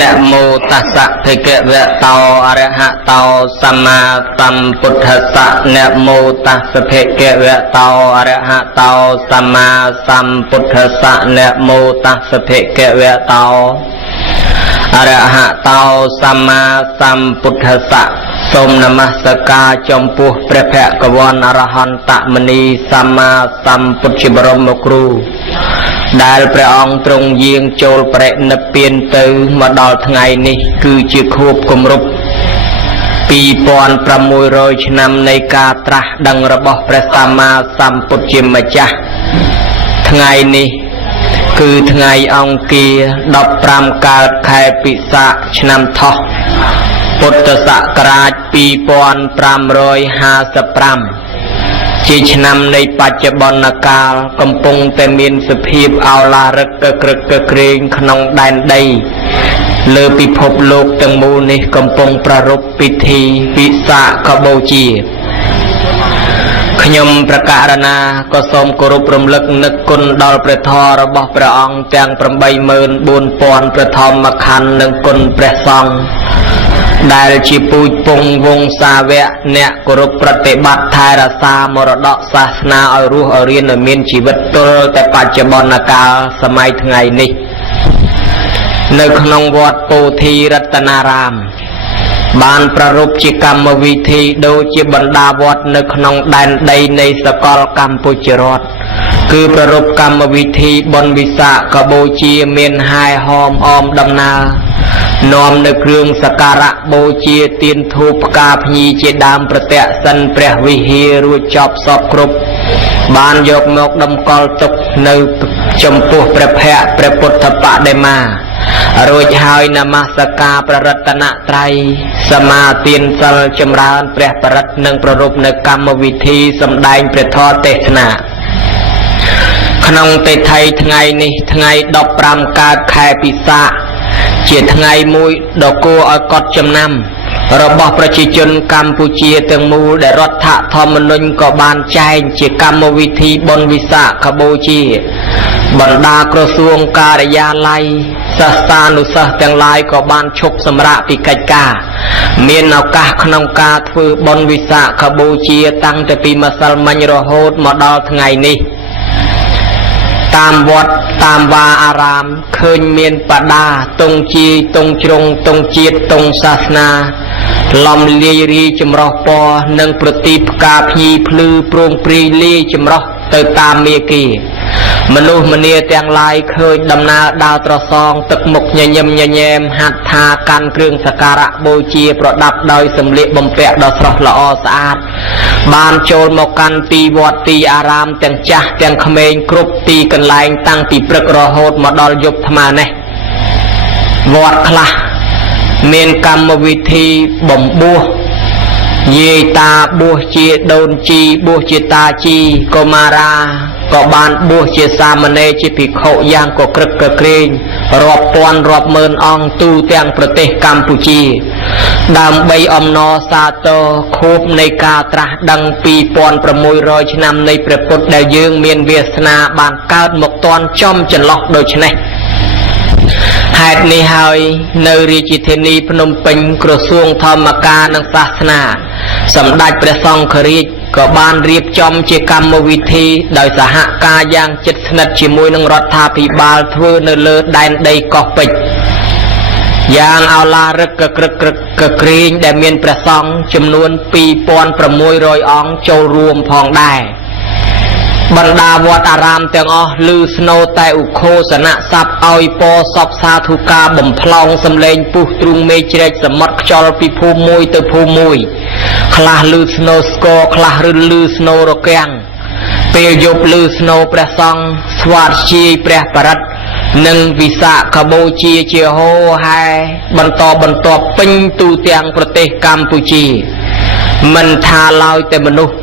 นะโมตัสสะภะคะวะโตอะระหะโตสัมมาสัมพุทธัสสะนะโมตัสสะภะคะวะโตอะระหะโตสัมมาสัมพุทธัสสะนะโมตัสสะภะคะวะโตอะระหะโตสัมมาสัมพุทธัสสะសូមនមស្ការចំពោះព្រះភគវន្តអរហន្តមនីសម្មាសម្ពុទ្ធជាបរមគ្រូដែលព្រះអង្គទ្រង់យាងចូលបរិនិព្វានទៅមកដល់ថ្ងៃនេះគឺជាខួបគម្រប់2600ឆ្នាំនៃការត្រាស់ដឹងរបស់ព្រះសម្មាសម្ពុទ្ធជាម្ចាស់ថ្ងៃនេះគឺថ្ងៃអង្គារ15កើតខែពិសាខឆ្នាំថោះពុទ្ធសករាជ2555ជាឆ្នាំនៃបច្ចុប្បន្នកាលកំពុងតែមានសភាពឱឡារិកក្រឹកក្រែងក្នុងដែនដីលើពិភពលោកទាំងមូលនេះកំពុងប្រារព្ធពិធីវិសាខបូជាខ្ញុំប្រកាសណាក៏សូមគោរពរំលឹកនឹកគុណដល់ព្រះធម៌របស់ព្រះអង្គទាំង 84000 ព្រះធម្មខណ្ឌនិងគុណព្រះសង្ឃដែលជាពូជពងវង្សាវៈអ្នកគោរពប្រតិបត្តិថែរក្សាមរតកសាសនាឲ្យរស់ឲ្យរៀនឲ្យមានជីវិតទល់តែបច្ចុប្បន្នកាលសម័យថ្ងៃនេះនៅក្នុងវត្តពោធិរតនារាមបានប្រារព្ធជាកម្មវិធីដូចជាបណ្ដាវត្តនៅក្នុងដែនដីនៃសកលកម្ពុជារដ្ឋគឺប្រារព្ធកម្មវិធីបុណ្យវិសាខបូជាមានហែហោមអមដំណើរនាំនៅគ្រឿងសក្ការៈបូជាទៀនធូបផ្កាភ្ញីជាដើមប្រតិសិនព្រះវិហាររួចចប់សពគ្រប់បានយកមកតម្កល់ទុកនៅចំពោះព្រះភ័ក្ត្រព្រះពុទ្ធបដិមារួចហើយនមស្ការព្រះរតនត្រ័យសមាទានសិលចម្រើនព្រះបរិត្តនិងប្ររពនៅកម្មវិធីសម្ដែងព្រះធម៌ទេសនាក្នុងទេថីថ្ងៃនេះថ្ងៃ15កើតខែពិសាខជាថ្ងៃមួយដ៏គួរឲ្យកត់ចំណាំរបស់ប្រជាជនកម្ពុជាទាំងមូលដែលរដ្ឋធម្មនុញ្ញក៏បានចែងជាកម្មវិធីបុណ្យវិសាខបូជាបណ្ដាក្រសួងការិយាល័យសិស្សានុសិស្សទាំងឡាយក៏បានឈប់សម្រាកពីកិច្ចការមានឱកាសក្នុងការធ្វើបុណ្យវិសាខបូជាតាំងតែពីម្សិលមិញរហូតមកដល់ថ្ងៃនេះតាមវត្តតាមវាអារាមឃើញមានបដាទង់ជាទង់ជ្រុងទង់ជាតិទង់សាសនាលំលាយរីចម្រោះពណ៌និងប្រទីបផ្កាភ្ញីភ្លឺព្រមព្រៀងលាយចម្រោះទៅតាមមាគីមនុស្សម្នាទាំងឡាយឃើញដំណើរដើរត្រសងទឹកមុខញញឹមញញែមហាត់ថាកាន់គ្រឿងសក្ការៈបូជាប្រដាប់ដោយសម្លៀកបំពាក់ដ៏ស្រស់ល្អស្អាតបានចូលមកកាន់ទីវត្តទីអារាមទាំងចាស់ទាំងក្មេងគ្រប់ទីកន្លែងតាំងពីព្រឹករហូតមកដល់យប់ថ្មនេះវត្តខ្លះមានកម្មវិធីបំបួសយាយតាបួសជាដូនជីបួសជាតាជីកុមារាក៏បានបួសជាសាមណេរជាភិក្ខុយ៉ាងកក្រឹកកក្រែងរាប់ពាន់រាប់ម៉ឺនអង្គទូទាំងប្រទេសកម្ពុជាដើម្បីអំណរសាទរខួបនៃការត្រាស់ដឹង2600ឆ្នាំនៃព្រះពុទ្ធដែលយើងមានវាសនាបានកើតមកទាន់ចំចន្លោះដូចនេះហេតុនេះហើយនៅរាជធានីភ្នំពេញក្រសួងធម្មការនិងសាសនាសម្ដេចព្រះសង្ឃរាជក៏បានរៀបចំជាកម្មវិធីដោយសហការយ៉ាងជិតស្និទ្ធជាមួយនឹងរដ្ឋាភិបាលធ្វើនៅលើដែនដីកោះពេជ្រយ៉ាងឱឡារិកក្រឹកក្រែងដែលមានព្រះសង្ឃចំនួន2600អង្គចូលរួមផងដែរបណ្ដាវត្តអារាមទាំងអស់ឮស្នូតែឧខោសនៈស័ព្ទឲ្យពរសពសាធុការបំផ្លងសំឡេងពុះទ្រូងមេឃជ្រែកសមុទ្រខ្យល់ពីភូមិមួយទៅភូមិមួយខ្លះឮស្នូស្គរខ្លះឮស្នូរកាំងពេលយប់ឮស្នូព្រះសង្ឃស្វាតជាយព្រះបរិត្តនិងវិសាខបូជាហូហែបន្តបន្ទាប់ពេញទូទាំងប្រទេសកម្ពុជាមិនថាឡើយតែមនុស្ស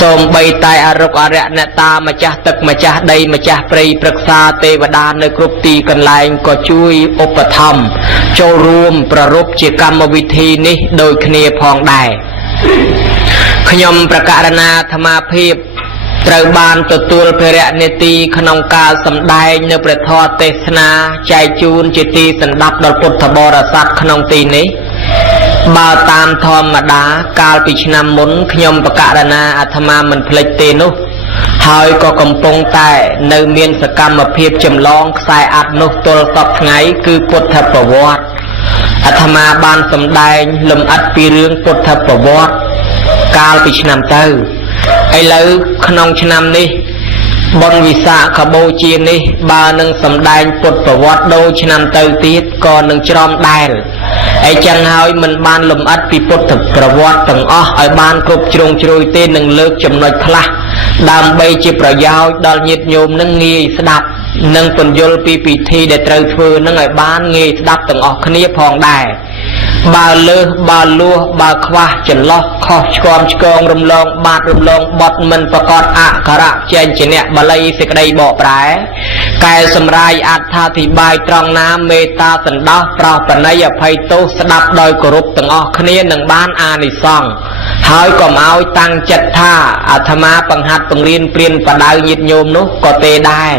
សូមបីតែអរុក្ខអរិយអ្នកតាម្ចាស់ទឹកម្ចាស់ដីម្ចាស់ព្រៃប្រឹក្សាទេវតានៅគ្រប់ទីកន្លែងក៏ជួយឧបត្ថម្ភចូលរួមប្រារព្ធជាកម្មវិធីនេះដូចគ្នាផងដែរខ្ញុំប្រកាសណាអាត្មាភាព ត្រូវបានទទួលភារៈនេតិក្នុងការសម្ដែងនៅព្រះធម៌ទេសនាចែកជូនជាទីសន្តាប់ដល់ពុទ្ធបរិស័ទក្នុងទីនេះបើតាមធម្មតាកាលពីឆ្នាំមុនខ្ញុំបកករណាអាត្មាមិនភ្លេចទេនោះហើយក៏កំពុងតែនៅមានសកម្មភាពចម្លងខ្សែអាត់នោះទល់សពថ្ងៃគឺពុទ្ធប្រវត្តិអាត្មាបានសម្ដែងលំអិតពីរឿងពុទ្ធប្រវត្តិកាលពីឆ្នាំទៅឥឡូវក្នុងឆ្នាំនេះបុណ្យវិសាខបូជានេះបើនឹងសម្ដែងពុទ្ធប្រវត្តិដូចឆ្នាំទៅទៀតក៏នឹងច្រំដែលអីចឹងហើយមិនបានលំអិតពីពុទ្ធប្រវត្តិទាំងអស់ឲ្យបានគ្រប់ជ្រុងជ្រោយទេនឹងលើកចំណុចខ្លះដើម្បីជាប្រយោជន៍ដល់ញាតិញោមនឹងងាយស្ដាប់និងពន្យល់ពីពិធីដែលត្រូវធ្វើនឹងឲ្យបានងាយស្ដាប់ទាំងអស់គ្នាផងដែរបើលើសបើលួសបើខ្វះចន្លោះខុសឆ្គំឆ្គងរំលងបាតរំលងបត់មិនប្រកបអក្ខរៈចេញជាអ្នកបាលីសេចក្តីបកប្រែកែសម្រាយអត្ថាធិប្បាយត្រង់ណាមេត្តាសន្តោសប្រោសប្រណីអភ័យទោសស្ដាប់ដោយគោរពទាំងអស់គ្នានឹងបានអានិសង្ឃហើយកុំឲ្យតាំងចិត្តថាអាត្មាបង្ហាត់បង្រៀនព្រានបដៅញាតិញោមនោះក៏ទេដែរ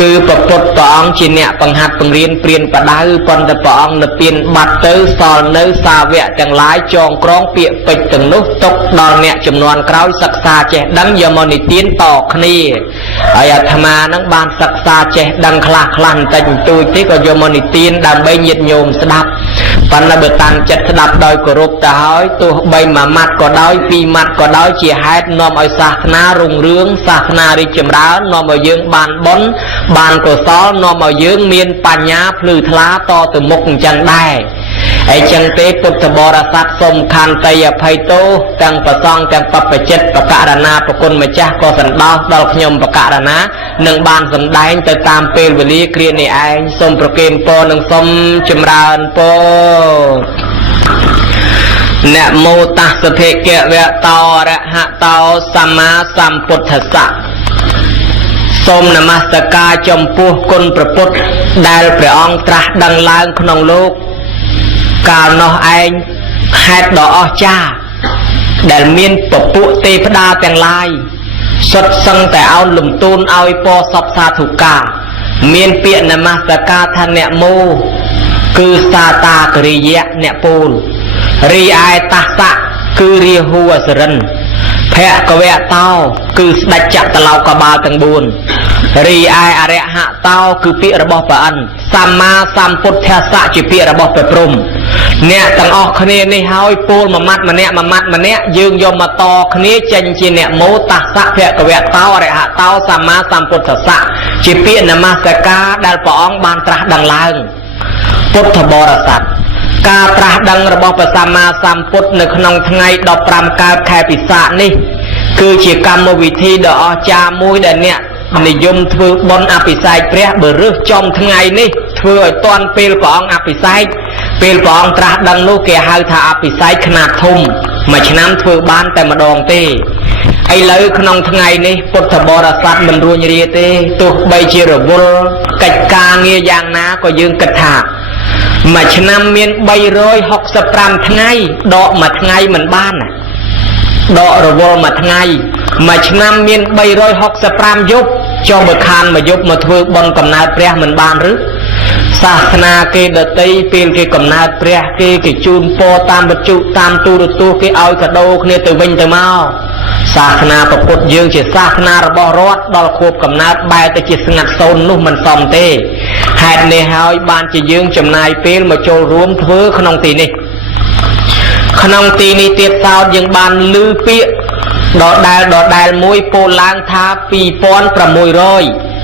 គឺព្រះពុទ្ធព្រះអង្គជាអ្នកបង្ហាត់បង្រៀនព្រានបដៅប៉ុន្តែព្រះអង្គនិព្វានបាត់ទៅសល់នៅសាវកទាំងឡាយចងក្រងពាក្យពេចន៍ទាំងនោះទុកដល់អ្នកចំនួនក្រោយសិក្សាចេះដឹងយកមកនិទានតគ្នាហើយអាត្មានឹងបានសិក្សាចេះដឹងខ្លះបន្តិចបន្តួចទេក៏យកមកនិទានដើម្បីញាតិញោមស្ដាប់ប៉ុន្តែបើតាំងចិត្តស្ដាប់ដោយគោរពទៅហើយទោះបីមួយម៉ាត់ក៏ដោយពីរម៉ាត់ក៏ដោយជាហេតុនាំឲ្យសាសនារុងរឿងសាសនារីកចម្រើននាំឲ្យយើងបានបុណ្យបានកុសលនាំឲ្យយើងមានបញ្ញាភ្លឺថ្លាតទៅមុខអញ្ចឹងដែរអីចឹងទេពុទ្ធបរិស័ទសូមខន្តីអភ័យទោសទាំងប្រសងទាំងបព្វជិតបកករណាប្រគុណម្ចាស់ក៏សន្តោសដល់ខ្ញុំបកករណានឹងបានសម្ដែងទៅតាមពេលវេលាគ្រានេះឯងសូមប្រគេនពរនិងសូមចម្រើនពរนะโมตัสสะภะคะวะโตอะระหะโตสัมมาสัมพุทธัสสะសូមនមស្ការចំពោះគុណព្រះពុទ្ធដែលព្រះអង្គត្រាស់ដឹងឡើងក្នុងលោកកាលនោះឯងហេតុដ៏អស្ចារ្យដែលមានពពួកទេវតាទាំងឡាយសុទ្ធសឹងតែអោនលំទូនឲ្យពរសពសាធុការមានពាក្យនមស្ការថាអ្នកមោគឺសាតាគរិយៈអ្នកពូលរីឯតាសៈគឺរាហូអសរិនភគវៈតោគឺស្ដេចចតុលោកបាលទាំង4រីឯអរិហតោគឺពាក្យរបស់ព្រះអិនសម្មាសម្ពុទ្ធស្សៈជាពាក្យរបស់ព្រះព្រហ្មអ្នកទាំងអស់គ្នានេះហើយពោលមួយម៉ាត់ម្នាក់យើងយកមកតគ្នាចេញជាអ្នកមោតាសៈភគវៈតោអរិហតោសម្មាសម្ពុទ្ធស្សៈជាពាក្យនមស្ការដែលព្រះអង្គបានត្រាស់ដឹងឡើងពុទ្ធបរិស័ទការត្រាស់ដឹងរបស់ព្រះសម្មាសម្ពុទ្ធនៅក្នុងថ្ងៃ15កើតខែពិសាខនេះគឺជាកម្មវិធីដ៏អស្ចារ្យមួយដែលអ្នកនិយមធ្វើបុណ្យអភិសេកព្រះបើរើសចំថ្ងៃនេះធ្វើឲ្យតាន់ពេលព្រះអង្គអភិសេកពេលព្រះអង្គត្រាស់ដឹងនោះគេហៅថាអភិសេកខ្នាតធំមួយឆ្នាំធ្វើបានតែម្ដងទេឥឡូវក្នុងថ្ងៃនេះពុទ្ធបរិស័ទមិនរួញរាទេទោះបីជារវល់កិច្ចការងារយ៉ាងណាក៏យើងគិតថាមួយឆ្នាំមាន365ថ្ងៃដកមួយថ្ងៃមិនបានដករវល់មួយថ្ងៃមួយឆ្នាំមាន365យប់ចុះបើខានមួយយប់មកធ្វើបុណ្យកំណើតព្រះមិនបានឬសាសនាគេដតីពេលគេកំណើតព្រះគេជូនពរតាមវត្ថុតាមទូរទស្សន៍គេឲ្យកាដូគ្នាទៅវិញទៅមកសាសនាពុទ្ធយើងជាសាសនារបស់រដ្ឋដល់ខួបកំណើតបែរទៅជាស្ងាត់សូន្យនោះមិនសមទេហេតុនេះហើយបានជាយើងចំណាយពេលមកចូលរួមធ្វើក្នុងទីនេះក្នុងទីនេះទៀតសោតយើងបានឮពាក្យដដែលមួយពោលឡើងថា2600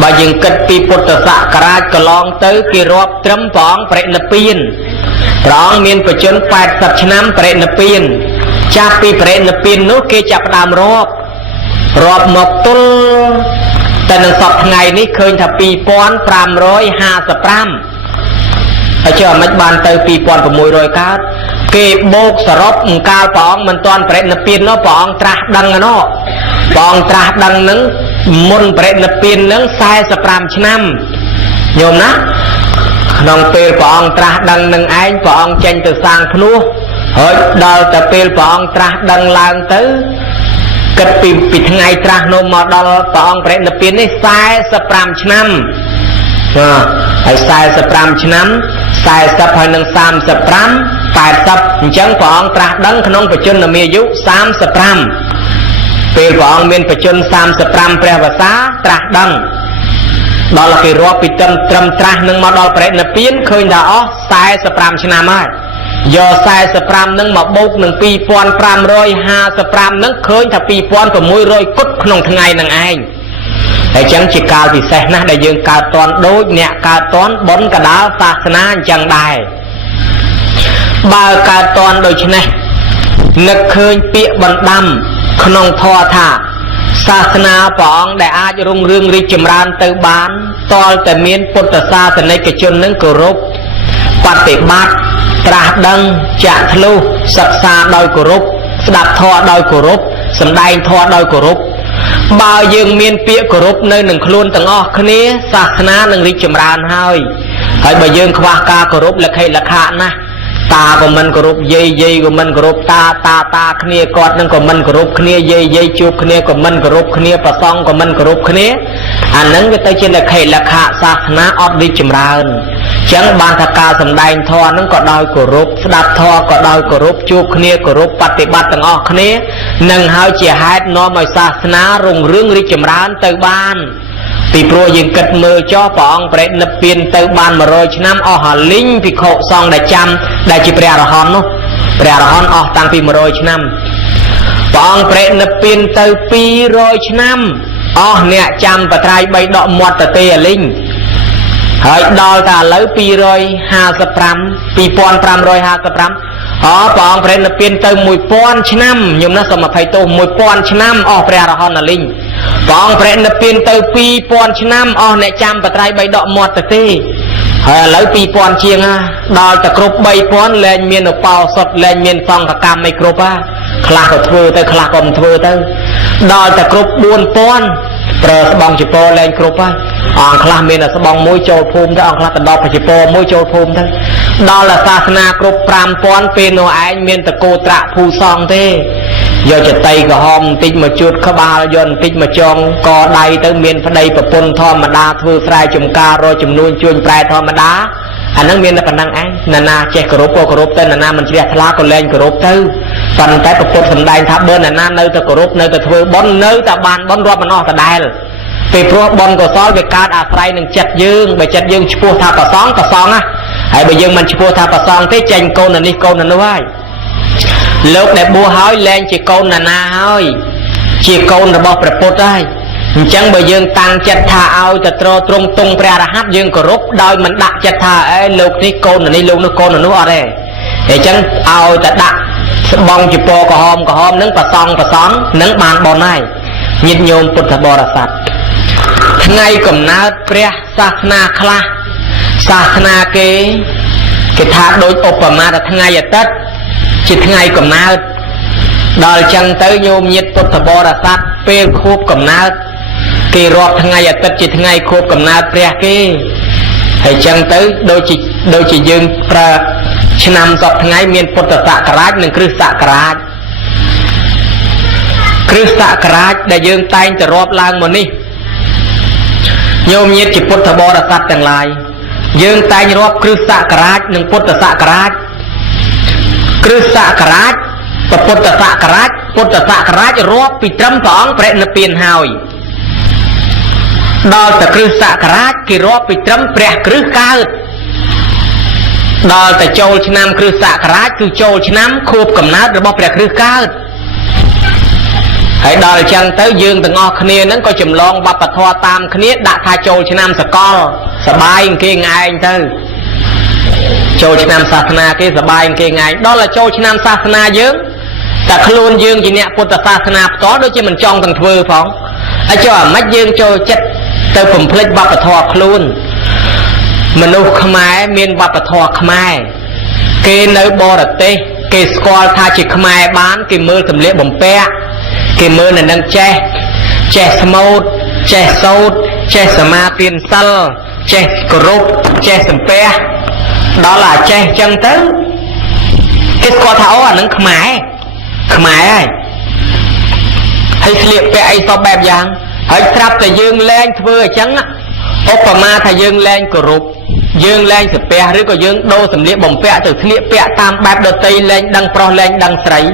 បើយើងគិតពីពុទ្ធសករាជកន្លងទៅគេរាប់ត្រឹមព្រះអង្គបរិនិព្វានព្រះអង្គមានបច្ចុប្បន្ន80ឆ្នាំបរិនិព្វានចាប់ពីបរិនិព្វាននោះគេចាប់ផ្ដើមរាប់មកទល់តែនឹងសពថ្ងៃនេះឃើញថា2555ហើយចុះមិនបានទៅ2600កើតគេបូកសរុបអង្កាលព្រះអង្គមិនទាន់បរិនិព្វាននោះព្រះអង្គត្រាស់ដឹងនោះព្រះអង្គត្រាស់ដឹងនឹងមុនបរិនិព្វាននឹង45ឆ្នាំញោមណាក្នុងពេលព្រះអង្គត្រាស់ដឹងនឹងឯងព្រះអង្គចេញទៅសាងភ្នោះហើយដល់តែពេលព្រះអង្គត្រាស់ដឹងឡើងទៅ គិតពីថ្ងៃត្រាស់នោះមកដល់ព្រះអង្គព្រះនិព្វាននេះ45ឆ្នាំហើយ45ឆ្នាំ40ហើយនឹង35 80អញ្ចឹងព្រះអង្គត្រាស់ដឹងក្នុងបច្ចុប្បន្នមាយុ35ពេលព្រះអង្គមានបច្ចុប្បន្ន35ព្រះវស្សាត្រាស់ដឹងដល់គេរាប់ពីត្រឹមត្រាស់នឹងមកដល់ព្រះនិព្វានឃើញថាអស់45ឆ្នាំហើយយក45នឹងមកបូកនឹង2555នឹងឃើញថា2600គុតក្នុងថ្ងៃនឹងឯងហើយចឹងជាកាលពិសេសណាស់ដែលយើងកើតតន់ដូចអ្នកកើតតន់បុណ្យកដាលសាសនាអញ្ចឹងដែរបើកើតតន់ដូច្នេះនឹកឃើញពាក្យបណ្ដាំក្នុងធម៌ថាសាសនាព្រះអង្គដែលអាចរុងរឿងរីកចម្រើនទៅបានតលតែមានពុទ្ធសាសនិកជននឹងគោរពបប្រតិបត្តិត្រាស់ដឹងចាក់ធ្លុះសិក្សាដោយគោរពស្ដាប់ធម៌ដោយគោរពសម្ដែងធម៌ដោយគោរពបើយើងមានពាក្យគោរពនៅនឹងខ្លួនទាំងអស់គ្នាសាសនានឹងរីកចម្រើនហើយបើយើងខ្វះការគោរពលក្ខិលក្ខៈណាស់តាក៏មិនគោរពយាយក៏មិនគោរពតាគ្នាគាត់នឹងក៏មិនគោរពគ្នាយាយជួបគ្នាក៏មិនគោរពគ្នាប្រសងក៏មិនគោរពគ្នាអានឹងវាទៅជាលក្ខិលក្ខៈសាសនាអត់រីកចម្រើនចឹងបានថាការសម្ដែងធម៌នឹងក៏ដោយគោរពស្ដាប់ធម៌ក៏ដោយគោរពជួបគ្នាគោរពបប្រតិបត្តិទាំងអស់គ្នានឹងហើយជាហេតុនាំឲ្យសាសនារុងរឿងរីកចម្រើនទៅបានពីព្រោះយើងគិតមើលចុះព្រះអង្គព្រះនិព្វានទៅបាន100ឆ្នាំអស់ហលីងភិក្ខុសង្ឃដែលចាំដែលជាព្រះអរហន្តនោះព្រះអរហន្តអស់តាំងពី100ឆ្នាំព្រះអង្គព្រះនិព្វានទៅ200ឆ្នាំអស់អ្នកចាំបត្រៃ3ដកមាត់តទេអលីងហើយដល់តែឥឡូវ2555ព្រះអង្គព្រះនិព្វានទៅ1000ឆ្នាំខ្ញុំណាសូមអភ័យទោស1000ឆ្នាំអស់ព្រះអរហន្តអលីងព្រះអង្គព្រះនិព្វានទៅ2000ឆ្នាំអស់អ្នកចាំបត្រៃ3ដកមាត់ទៅទេហើយឥឡូវ2000ជាងដល់តែគ្រប់3000លែងមានឧបោសថលែងមានសង្ឃកម្មអីគ្រប់ខ្លះក៏ធ្វើទៅខ្លះក៏មិនធ្វើទៅដល់តែគ្រប់4000ប្រើស្បង់ជប៉ុនលែងគ្រប់ហើយអង្គខ្លះមានតែស្បង់មួយចូលភូមិទៅអង្គខ្លះទៅដល់ជប៉ុនមួយចូលភូមិទៅដល់តែសាសនាគ្រប់5000ពេលនោះឯងមានតកោត្រៈភូសង្ឃទេយកចតីក្រហមបន្តិចមកជួតក្បាលយកបន្តិចមកចងកដៃទៅមានប្តីប្រពន្ធធម្មតាធ្វើស្រែចម្ការរកចំនួនជួញប្រែធម្មតាអានឹងមានតែប៉ុណ្ណឹងឯងណានាចេះគោរពក៏គោរពទៅណានាមិនជ្រះថ្លាក៏លែងគោរពទៅប៉ុន្តែប្រពុតសម្ដែងថាបើណានានៅតែគោរពនៅតែធ្វើបុណ្យនៅតែបានបុណ្យរាប់មិនអស់ដដែលពេលព្រោះបុណ្យកុសលវាកើតអាស្រ័យនឹងចិត្តយើងបើចិត្តយើងឈ្មោះថាប្រសងណាហើយបើយើងមិនឈ្មោះថាប្រសងទេចេញកូននេះកូននោះហើយលោកដែលបួសហើយលែងជាកូនណាហើយជាកូនរបស់ព្រះពុទ្ធហើយអញ្ចឹងបើយើងតាំងចិត្តថាឲ្យទៅត្រង់ទង់ព្រះរហ័តយើងគោរពដោយមិនដាក់ចិត្តថាលោកនេះកូននេះលោកនោះកូននោះអត់ទេអញ្ចឹងឲ្យតែដាក់ស្បង់ជប៉ុនក្រហមនឹងប្រសងនឹងបានបនហើយញាតិញោមពុទ្ធបរិស័ទថ្ងៃកំណើតព្រះសាសនាខ្លះសាសនាគេថាដូចឧបមាថាថ្ងៃអាទិត្យជាថ្ងៃកំណើតដល់ចឹងទៅញោមញាតិពុទ្ធបរិស័ទពេលខួបកំណើតគេរាប់ថ្ងៃអាទិត្យជាថ្ងៃខួបកំណើតព្រះគេហើយចឹងទៅដូចជាយើងប្រើឆ្នាំសពថ្ងៃមានពុទ្ធសករាជនិងគ្រិស្តសករាជដែលយើងតែងតែរាប់ឡើងមកនេះញោមញាតិជាពុទ្ធបរិស័ទទាំងឡាយយើងតែងរាប់គ្រិស្តសករាជនិងពុទ្ធសករាជគ្រិស្តសករាជពុទ្ធសករាជរាប់ពីត្រឹមព្រះអង្គព្រះនិព្វានហើយដល់តែគ្រិស្តសករាជគេរាប់ពីត្រឹមព្រះគ្រិស្តកើតដល់តែចូលឆ្នាំគ្រិស្តសករាជគឺចូលឆ្នាំខួបកំណើតរបស់ព្រះគ្រិស្តកើតហើយដល់អញ្ចឹងទៅយើងទាំងអស់គ្នាហ្នឹងក៏ចម្លងវប្បធម៌តាមគ្នាដាក់ថាចូលឆ្នាំសកលសបាយគេងឯងទៅចូលឆ្នាំសាសនាគេសបាយគេងឯងដល់តែចូលឆ្នាំសាសនាយើងតែខ្លួនយើងជាអ្នកពុទ្ធសាសនាផ្ទាល់ដូចជាមិនចង់ទាំងធ្វើផងហើយចុះអាម៉េចយើងចូលចិត្តទៅបំភ្លេចវប្បធម៌ខ្លួនមនុស្សខ្មែរមានវប្បធម៌ខ្មែរគេនៅបរទេសគេស្គាល់ថាជាខ្មែរបានគេមើលសម្លៀកបំពាក់គេមើលនៅនឹងចេះស្មូតចេះសូត្រចេះសមាទានសិលចេះគោរពចេះសំពះដល់អាចេះចឹងទៅគេស្គាល់ថាអូអានឹងខ្មែរហើយ hay liệp pe ai so bẹp giang hay trap tại dương lên vừa trắng ốc và ma thay dương lên của rụp dương lên từ pe rồi có dương đô sầm liệp bồng pe từ liệp pe tam bẹp đợt tây lên đăng pro lên đăng sấy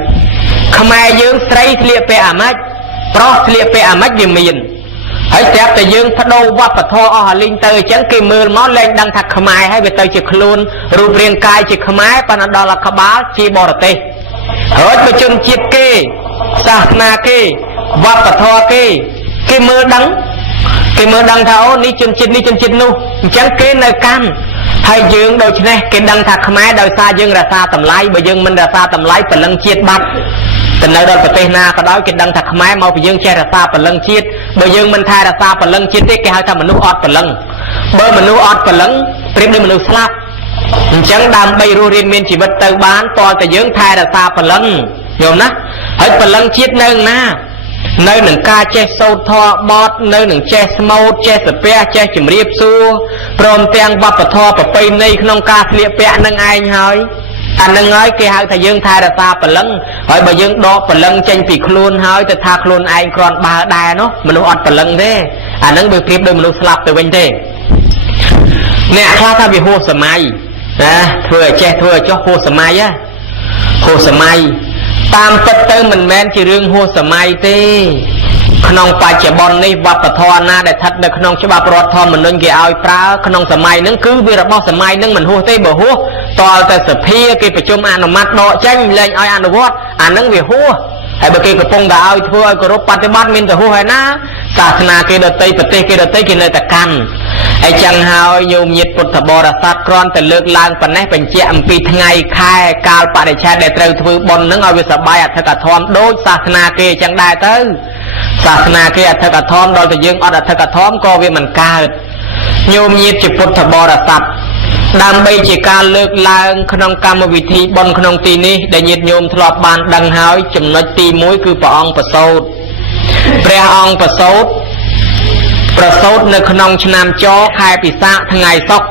không ai dương sấy liệp pe à mách pro liệp pe à mách về miền hãy xếp tại dương phát đô vấp và thô ở linh tơ chẳng kỳ mưa máu lên đăng thật khăm ai hay về tơ chỉ khôn rụp riêng cai chỉ khăm ai và nó đó là khá bá chi bò tê hết mà chân chiết kê sa na kê vấp và thô kê cái mưa đắng tháo ní chân chít nu chẳng kê nơi can hay dương đôi này cái đăng thật khăm ai đời xa dương ra xa tầm lái bởi dương mình ra xa tầm lái và lân chiết bắt tình nơi đó phải na có đó cái đăng thật máy mau phải dương che ra xa phần lân chiết bởi dương mình thay ra xa phần lân chiết cái hai thằng mình nuốt ọt phần lân bởi mình nuốt ọt phần lân tìm đi mình nuốt slap chẳng đam bay ru riêng miền chỉ vật từ bán to tại dương thay ra xa phần lân nhiều nè hết phần lân chiết nơi na nơi nâng ca che sâu thọ bọt nơi nâng che smooth che spe che chìm riệp xua prom tiếng bắp và thọ và pay này không ca liệp pe nâng ai hỏi anh nâng nói cái hai thầy dương thay ra xa phần lân hỏi bà dương đó phần lân tranh vì khôn hỏi từ tha khôn ai còn ba đài nó mình nó ọt phần lân thế anh nâng bị kịp đôi mình nó slap từ bên thế nè khoa tha vì hô sầm mai thừa che thừa cho hô sầm mai á hô sầm mai tam tất tư mình men chỉ riêng hô sầm mai thế khôn phải chỉ bon này vấp và thò na để thật được khôn cho bà prot thò mình nên cái ao pra khôn sầm mai nâng cứ vì là bao sầm mai nâng mình hô thế bờ hô toแต่สเปียกี่ประชุมอนุมัติดอกจังเล่นอนุวัตนั่งวิหัวไอ้เมื่อกี้ก็ปงดาวทั่วก็รบปฏิบัติมินแต่หัวนะศาสนาเกดเตยปฏิเกดเตยกินเลยแต่กันไอ้จังหาวโยมยิดปุถบรสัตกรอนแต่เลิกลางปันนี้เป็นเจ้าปีทั้งไงค่ายกาลปฏิชาได้เตยถือบนนั่งเอาวิสบายอัฐกถมโดยศาสนาเกจังได้เตยศาสนาเกอัฐกถมโดยแต่ยังอัฐกถมก็วิมันกาดโยมยิดจิปุถบรสัตดำไปจีการเลิกลางขนมกรรมวิธีบนขนมตีนี้ได้ยินโยมทลอบบานดังหายจำนวนตีมุ้ยคือพระองค์ประสูติพระองค์ประสูติในขนมชนามโจ๊กใครปิศาจทั้งไงซอก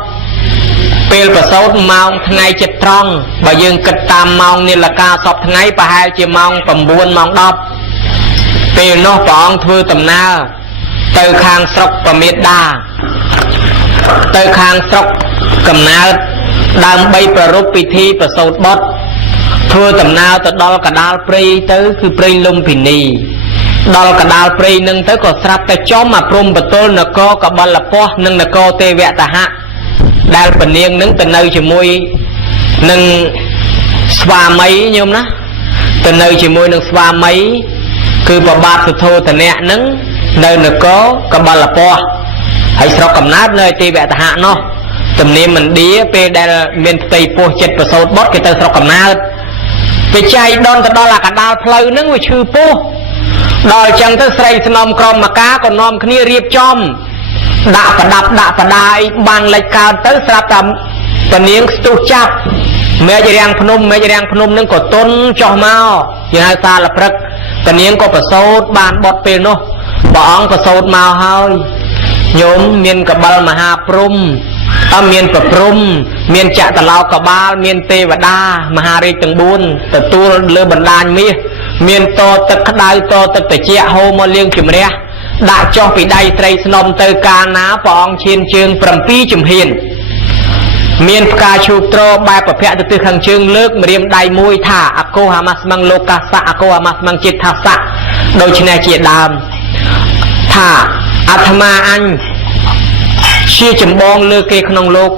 เปลประสูติมองทั้งไงเจ็ดตรองบ่ยังกระตามมองนิลกาศพทั้งไงประหายจะมองประมวลมองดอบเปลนอกพระองค์ทือตำนาเตอคางศกประเมตดาเตอคางศกกำนาดำใบประรุปพิธีประสูติบดทัวตำนาตดอลกระดาลปรีเตอคือปรีลุมพินีดอลกระดาลปรีนึงเตอก็สลับแต่จอมมาพรมประตูนกอกับบอลปอนึงนกอเตวะตาหะดาลปนียงนึงตะเนยจมวยนึงสวามัยโยมนะตะเนยจมวยนึงสวามัยคือประบาทสุโธตะเนะนึงเนยนกอกับบอลปอให้สระกำนาเนยเตวะตาหะเนาะตำเนียมันดีไปได้เมียนตีโพเจ็ดประสูติบดก็เตอสระกำนาไปใจดอนตะดอละกระดาลเพลนึงว่าชื่อปูดอยจังเตอใส่สนอมกรมมากาก็นอมขณีเรียบจอมด่าประดับด่าประดายบางรายการเตอสลับกับตะเนียงสตูจับเมื่อจะเรียงพนมนึงก็ต้นจอมาอย่างไรซาละพรึกตะเนียงก็ประสูติบานบดเป็นเนาะบ่องประสูติมาเฮยโยมเมียนกับบาลมหาพรหมเมียนประพรมเมียนจะตะลาวกับบาลเมียนเทวดามหาฤทธิ์ตึงบุญแต่ตัวเลือบรรดาเมียนโตตึกได้โตตึกแต่เจ้าโฮมาเลี้ยงจุ่มเรียด่าจ่อปีได้ไตรสนมเตอการน้าปองเชียนเชิงปรำปีจุ่มเฮียนเมียนกาชูโตรใบประเภทตึกขังเชิงเลิกเรียมได้มวยท่าอโกหามัสมังโลกาสะอโกหามัสมังจิตทัสสะโดยชนะเจียดามท่าอัตมาอันชี้จำบองเลือกเกขนองโลก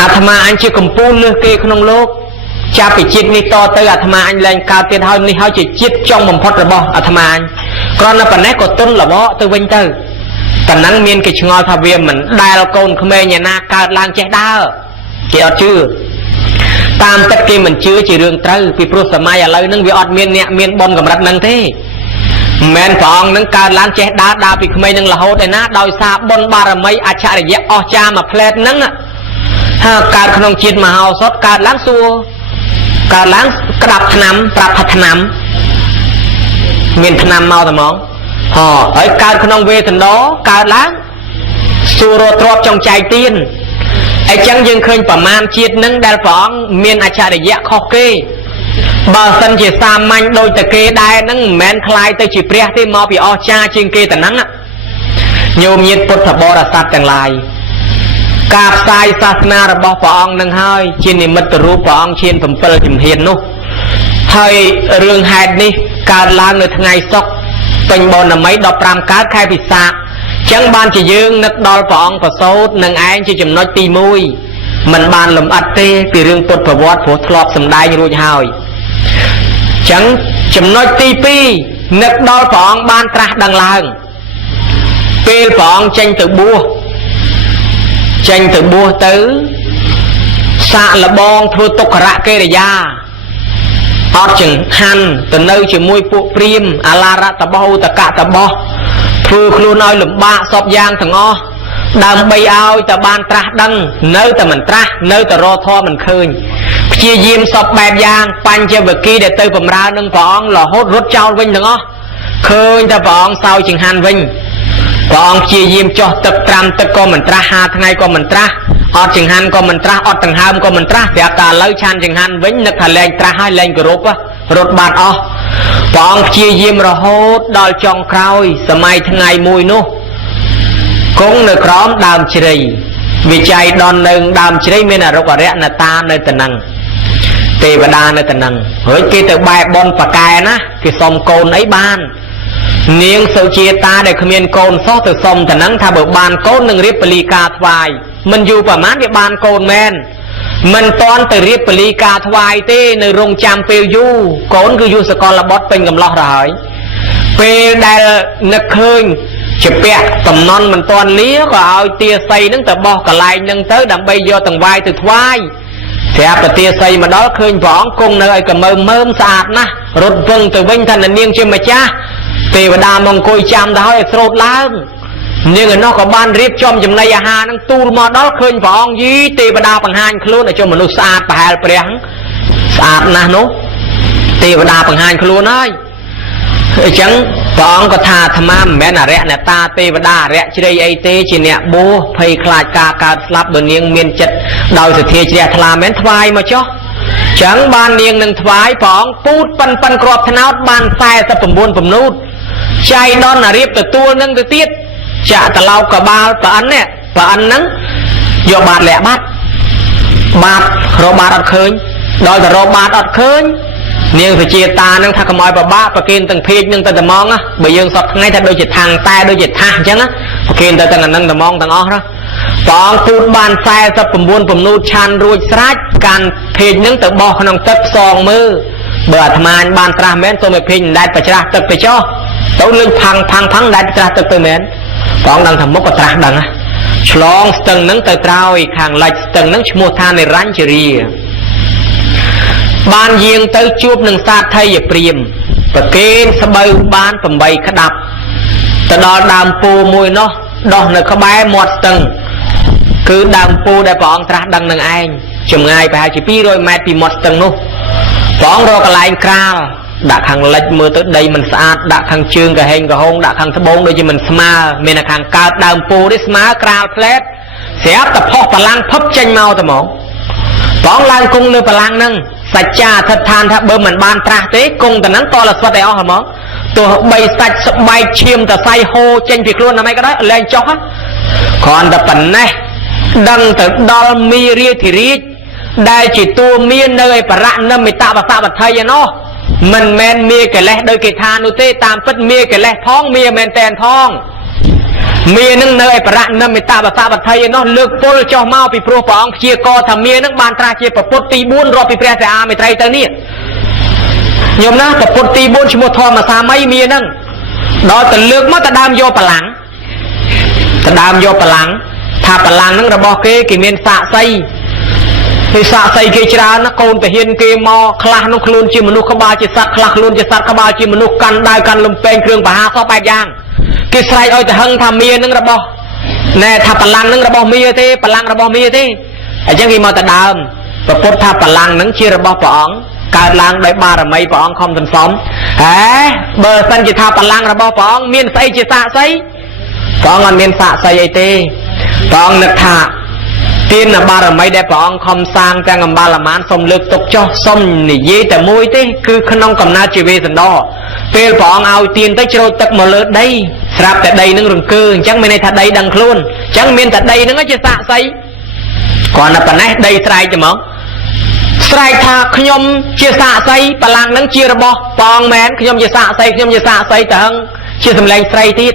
อาตมาอันชี้กำปูเลือกเกขนองโลกจะไปจิตนิต่อเตออาตมาอันแรงกาเตียนเฮานี่เฮาจะจิตจ้องบ่มพดระบอาตมาอันกรณีปัญหาก็ต้นระบเตอเวงเตอแต่นั้นเมียนกิจงอทวีเหมือนได้เราโกนขเมยเนี่ยนาการลางแจดาเกี่ยวชื่อตามตะกี้มันชื่อจีเรื่องเตอปีปรุสมัยอะไรนั่งวิอดเมียนเนี่ยเมียนบอลกับรัฐนั่งเท่แมนฟองนั่งการล้างแจดาปีขมายนั่งละโหดนะดอยซาบนบารมีอาชาริยะอจามาเพลดนั่งการขนมจีนมาเอาซดการล้างซัวการล้างกระดับถนำปรับถนำเมียนถนำเมาแต่มองไอ้การขนมเวทันดอการล้างซัวโรตรอบจงใจตีนไอ้จังยังเคยประมาณจีนนั่งได้ฟองเมียนอาชาริยะข้อเก បើសិនជាសាមញ្ញដូចតែគេដែរហ្នឹងមិនមែនคล้ายទៅជាព្រះទេមកពីអស្ចារ្យជាងគេតែហ្នឹងញោមញាតិពុទ្ធបរិស័ទទាំងឡាយការផ្សាយសាសនារបស់ព្រះអង្គនឹងហើយជានិមិត្តរូបព្រះអង្គឈាន7ជំហាននោះហើយរឿងហេតុនេះកើតឡើងនៅថ្ងៃសុក្រពេញបូណ៌មី15កើតខែពិសាខចឹងបានជាយើងនឹកដល់ព្រះអង្គប្រសូតនឹងឯងជាចំណុចទី1មិនបានលំអិតទេពីរឿងពុទ្ធប្រវត្តិព្រោះធ្លាប់សម្ដែងរួចហើយចឹងចំណុចទី2នឹកដល់ព្រះអង្គបានត្រាស់ដឹងឡើងពេលព្រះអង្គចេញទៅបួសទៅសាកលបងធ្វើទុក្ខរកិរិយាអត់ចង្ហាន់ទៅនៅជាមួយពួកព្រាហ្មណ៍អាឡារតបោតកតបោធ្វើខ្លួនឲ្យលំបាកសពយ៉ាងទាំងអស់ដើម្បីឲ្យតែបានត្រាស់ដឹងនៅតែមិនត្រាស់នៅតែរកធម៌មិនឃើញព្យាយាមសពបែបយ៉ាងបញ្ចវគិដែលទៅបម្រើនឹងព្រះអង្គរហូតរត់ចោលវិញទាំងអស់ឃើញតែព្រះអង្គសោយចង្ហាន់វិញព្រះអង្គព្យាយាមចោះទឹកត្រាំទឹកក៏មិនត្រាស់5ថ្ងៃក៏មិនត្រាស់អត់ចង្ហាន់ក៏មិនត្រាស់អត់ដង្ហើមក៏មិនត្រាស់ប្រាប់តែឥឡូវឆានចង្ហាន់វិញនឹកថាលែងត្រាស់ហើយលែងគោរពរត់បាត់អស់ព្រះអង្គព្យាយាមរហូតដល់ចុងក្រោយសម័យថ្ងៃមួយនោះគង់នៅក្រោមដើមជ្រៃវិច័យដននៅដើមជ្រៃមានអរុក្ខរណតានៅទៅនឹងទេវតានៅទៅនឹងហើយគេទៅបែបបនប៉កែណាគេសុំកូនអីបាននាងសុជាតាដែលគ្មានកូនសោះទៅសុំទៅនឹងថាបើបានកូននឹងរៀបបលីការថ្វាយមិនយូរប្រហែលវាបានកូនមែនមិនតាន់ទៅរៀបបលីការថ្វាយទេនៅរងចាំពេលយូរកូនគឺយូរសកលបុត្រពេញកំឡោះទៅហើយពេលដែលនឹកឃើញជាពាក់តំណន់មិនតាន់លាក៏ឲ្យទាស័យនឹងទៅបោះកន្លែងនឹងទៅដើម្បីយកទាំងវាយទៅថ្វាយស្រាប់តែទាស័យមកដល់ឃើញព្រះអង្គគង់នៅឲ្យកមើមើមស្អាតណាស់រត់វឹងទៅវិញថានាងជាម្ចាស់ទេវតាមកអង្គុយចាំទៅឲ្យស្រោតឡើងនាងឯនោះក៏បានរៀបចំចំណីអាហារនឹងទូលមកដល់ឃើញព្រះអង្គយីទេវតាបង្ហាញខ្លួនឲ្យជនមនុស្សស្អាតប្រហែលព្រះស្អាតណាស់នោះទេវតាបង្ហាញខ្លួនហើយអញ្ចឹងព្រះអង្គក៏ថាអាត្មាមិនមែនអរិយអ្នកតាទេវតាអរិយជ្រៃអីទេជាអ្នកបួសភ័យខ្លាចការកើតស្លាប់បើនាងមានចិត្តដោយសទ្ធាជ្រះថ្លាមែនថ្វាយមកចុះចឹងបាននាងនឹងថ្វាយព្រះអង្គពូតប៉ិនគ្រាប់ថ្នោតបាន49ពំនូតចៃដនរៀបទទួលនឹងទៅទៀតចាក់តឡោកកបាលប្រអិននេះប្រអិនហ្នឹងយកបាតលាក់បាត់រកបាតអត់ឃើញដល់តែរកបាតអត់ឃើញនាងសុជាតានឹងថាកុំឲ្យប្របាកប្រគិនទាំងភេកនឹងទៅត្មងបើយើងសពថ្ងៃថាដូចជាທາງតែដូចជាថាសអញ្ចឹងប្រគិនទៅទាំងអានឹងត្មងទាំងអស់ព្រះអង្គពូតបាន49ពំនូតឆានរួចស្រេចកាន់ភេកនឹងទៅបោះក្នុងទឹកផ្សងមើលបើអាត្មាបានត្រាស់មែនសូមឲ្យភេកដែតប្រច្រាស់ទឹកទៅចុះទៅលេងផាំងដែតត្រាស់ទឹកទៅមែនព្រះអង្គដឹងថាមុខក៏ត្រាស់ដឹងឆ្លងស្ទឹងនឹងទៅក្រោយខាងលិចស្ទឹងនឹងឈ្មោះថានិរញ្ជរាបានយាងទៅជួបនឹងសាថយព្រាហ្មណ៍ប្រគេនស្បូវបាន8ក្តាប់ទៅដល់ដើមពោមួយនោះដោះនៅក្បែរមាត់ស្ទឹងគឺដើមពោដែលព្រះអង្គត្រាស់ដឹងនឹងឯងចម្ងាយប្រហែលជា200ម៉ែត្រពីមាត់ស្ទឹងនោះព្រះអង្គរកកន្លែងក្រាលដាក់ខាងលិចមើលទៅដីមិនស្អាតដាក់ខាងជើងកហេងកហុងដាក់ខាងត្បូងដូចជាមិនស្មើមានតែខាងកើតដើមពោនេះស្មើក្រាលផ្លែតស្រាប់តែផុសបលាំងផឹកចេញមកតែហ្មងព្រះអង្គឡើងគង់លើបលាំងហ្នឹងសច្ចាអធិដ្ឋានថាបើមិនបានត្រាស់ទេគង់តែហ្នឹងតលស្វិតឲ្យអស់ហ្មងទោះបីសាច់ស្បែកឈាមតសៃហូរចេញពីខ្លួនណាមិនក៏ដោយលែងចុះគ្រាន់តែប៉ុណ្ណេះដឹងទៅដល់មីរាធិរាជដែលជាតួមាននៅឯបរៈនិមិត្តបសវត្ថ័យឯណោះមិនមែនមានកិលេសដោយគេថានោះទេតាមពិតមានកិលេសផងមានមែនតែនផងមាននឹងនៅឯបរៈនិមិត្តបសវត្ថ័យឯណោះលើកពលចុះមកពីព្រោះព្រះអង្គព្យាករថាមាននឹងបានត្រាស់ជាប្រពុតទី4រាប់ពីព្រះសិហាមេត្រីទៅនេះញោមណាប្រពុតទី4ឈ្មោះធម្មសាមីមាននឹងដល់ទៅលើកមកទៅដើមយកបលាំងថាបលាំងនឹងរបស់គេមានសាក្សីគេសាក្សីគេច្រើនណាកូនតាហ៊ានគេមកខ្លះនោះខ្លួនជាមនុស្សក្បាលជាសត្វខ្លះខ្លួនជាសត្វក្បាលជាមនុស្សកាន់ដាវកាន់លំពេងគ្រឿងបហាសពបែបយ៉ាងគេស្រែកឲ្យទៅហឹងថាមានឹងរបស់ណែថាបលាំងនឹងរបស់មាទេបលាំងរបស់មាទេអញ្ចឹងគេមកទៅដើមប្រពុតថាបលាំងនឹងជារបស់ព្រះអង្គកើតឡើងដោយបារមីព្រះអង្គខំសន្សំបើសិនជាថាបលាំងរបស់ព្រះអង្គមានស្អីជាសាក្សីព្រះអង្គអត់មានសាក្សីអីទេព្រះអង្គនឹកថា tiên là ba rồi mấy đẹp ông không sang trang ngầm ba là mán xong lược tục cho xong nỉ dây tại môi thế cứ khăn ông cầm na chỉ về dần đó phê bỏ ông ao tiên tới trôi tật mà lợt đây sạp tại đây nâng rừng cư chẳng bên này thật đây đằng luôn chẳng miền tại đây nó chưa xạ xây còn là phần này đây sai cho mong sai tha nhom chia xạ xây bà làng nâng chia ra bò bong mén nhom chia xạ xây tầng chia sầm lên sai tiết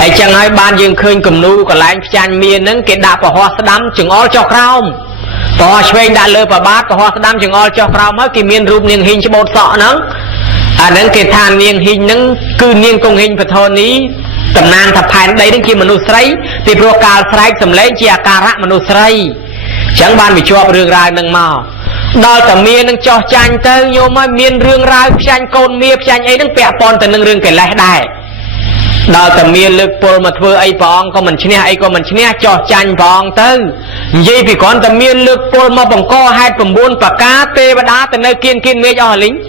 ai chẳng ai ban dương khơi cầm nu còn lại chan miền nâng cái đạp vào hoa đám chừng all cho khao hoa xuyên đã lơ và bát và hoa đám chừng all cho khao mới cái miền rùm niềng hình cho bột sọ nâng nâng cái than niềng hình nâng cư niềng công hình phật hồn ý tầm nan thập hành đây đến khi mà nu sấy thì pro cao sấy sầm lên chia cà rạ mà nu sấy chẳng ban bị cho rương rai nâng màu đòi tầm miền nâng cho chanh tới nhôm mới miền rương rai chanh côn miệt chanh ấy nâng bẹ pon từ nâng rương cái lẽ đài đào tầm miền lực pol mà thưa ấy bong có mình chinh ấy có mình chinh cho chanh bong tới vậy vì còn tầm miền lực pol mà bằng co hai phần buôn và cá tê và đá từ nơi kiên mê cho lính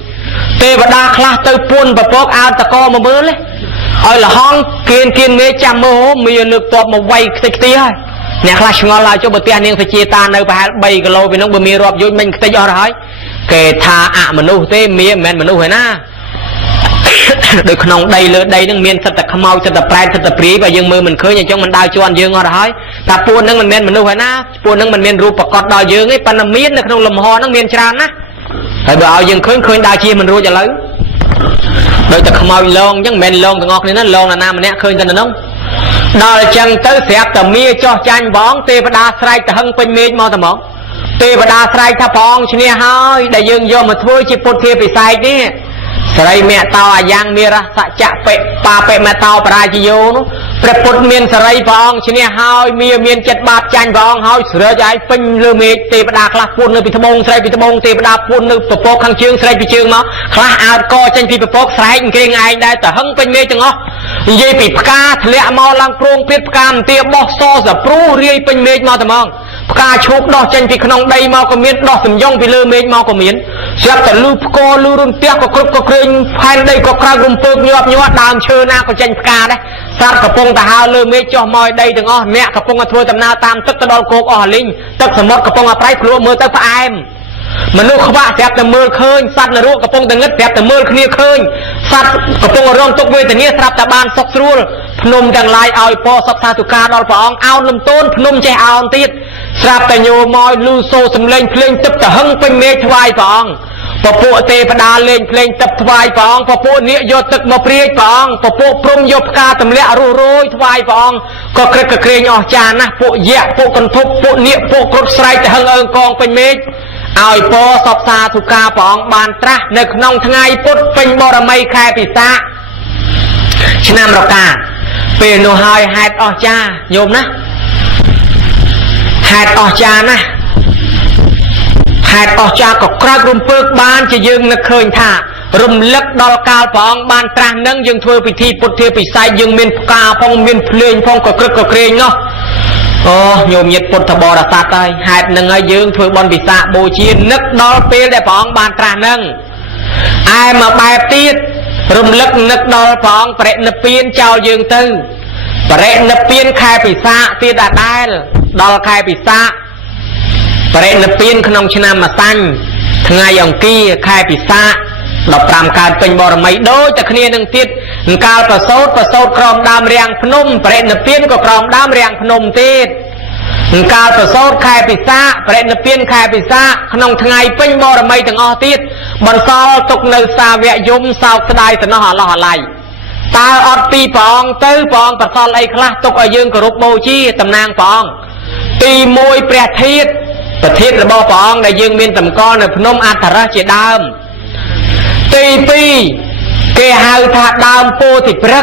tê và đá khla tới buôn và bóc ao ta co mà bớ lấy ơi là hong kiên mê chăm mơ hố miền lực pol mà quay cái tía nhà khla ngon lại cho bờ tiền nhưng phải chia ta nơi phải 7 kg vì nó bờ miền rọp vô mình cái do rồi kể thà ạ mà nu tê miền men mà nu phải na được không đây lỡ đây nó miền thật là mau thật là prai thật là prí và dương mưa mình khơi nhà trong mình đào cho anh dương ngồi hỏi ta buôn nó mình miền mình nuôi phải na buôn nó mình miền ruột bạc cọt đào dương ấy pan là miền nó không lầm ho nó miền tràn á rồi bảo dương khơi đào chia mình ruột cho lớn đôi thật mau lon chẳng miền lon thì ngọt nên nó lon là nam mình nè khơi cho nó nóng đào chân tới xẹp tầm mía cho chanh bón tê và đa sài ta hưng quanh miền mau tầm món tê và đa sài ta bón chỉ nè hơi để dương vô mà thôi chỉ bột thiệp bị sai đi sợi mẹ tao yang mira sa chạ pe pa pe mẹ tao pra chi vô nó pre put miên sợi phong chi nè hơi miên chật bát chanh phong hơi sửa trái pin lơ mê tê đa khla phun nơi bị thâm bông tê đa phun nơi tổ pok khang chương sợi bị chương nó khla out co chanh bị pok sợi cái ngày đây ta hưng pin mê chừng ó dây bị ca lẹ mau lang prong piết cam tê bó so giả pru riêng pin mê mau tầm mong ca chụp đo chanh bị khong đây mau có miên đo sầm dông bị lơ mê mau có miên xếp ta lưu co lưu run tiếc có cướp có phanh đây có khang rung pơ nhọt đàm chơ na có chanh ca đấy sát cả pong ta hao lơ mê cho mồi đây đừng ó mẹ cả pong thua tầm na tam tức ta đo cô ó linh tức sầm mót cả pong trái khlo mưa tới phải em mình nuôi không bạ đẹp tầm mưa khơi sát là ruộng cả pong tầm ngất đẹp tầm mưa kia khơi sát cả pong rong tục về tầm nia sạp ta ban sọc ruột phnom đằng lai ao po sọc sa tu ca đo phong ao lâm tôn phnom che ao tiết sạp ta nhô mồi lưu xô sầm lên tức ta hưng pin mê thvai phongพอพวกเตปดาเล่นเพลงตับถวายฟองพอพวกนี้โยตึกมาเปรี้ยฟองพอพวกพรมโยกาตำเละโรยถวายฟองก็เครกรงอจานนะพวกแยะพวกกันทุบพวกเนี้ยพวกกรดใส่แต่หังเอิงกองเป็นเมฆเอาไอ้ปอสอบซาทุกาฟองบานตระในขนมทั้งไงปุ๊ดเป็นบรมัยแค่ปิศาชนะมรกาเป็นโนไฮแฮดอจาโยมนะแฮดอจานะหากออกจากก็ครากรุมเปิกบ้านจะยึงนักเคยท่ารุมเล็กดอลกาลฟองบ้านตรังนั่งยึงทัวพิธีปุถเทปิไซยึงเมียนกาพองเมียนเพลงพองก็กรึกก็เกรงเนาะโอ้โยมเย็ดปุถบอระตาตายหากนั่งไอ้ยึงทัวบอลปิศาโบชีนักดอลเปลได้ฟองบ้านตรังนั่งไอ้มาแบบตีดรุมเล็กนักดอลฟองเปรตนเปียนเจ้ายึงตึงเปรตนเปียนแค่ปิศาตีดได้ดอลแค่ปิศาเปรตนเปียนขนมชนะมาตั้งทั้งไงอย่างกี้คายปิศาดอกปรามการเป็นบรมัยโดยแต่คณีนึงติดการประสดครองดามเรียงพนมเปรตนเปียนก็ครองดามเรียงพนมติดการประสดคายปิศาเปรตนเปียนคายปิศาขนมทั้งไงเป็นบรมัยทั้งอติดบนซอตกในสาเวยุมสาวสดายสนหล่อไหลตาอดปีปองตื้อปองประสอไอ้คลาตกอายืงกรุบโบชีตำนางปองตีมวยเปรตทิศประเทศระบอบฟองได้ยืงเมียนตำก้อนในพนมอัฐราชดามตีปีเกหาถาดามโพธิพระ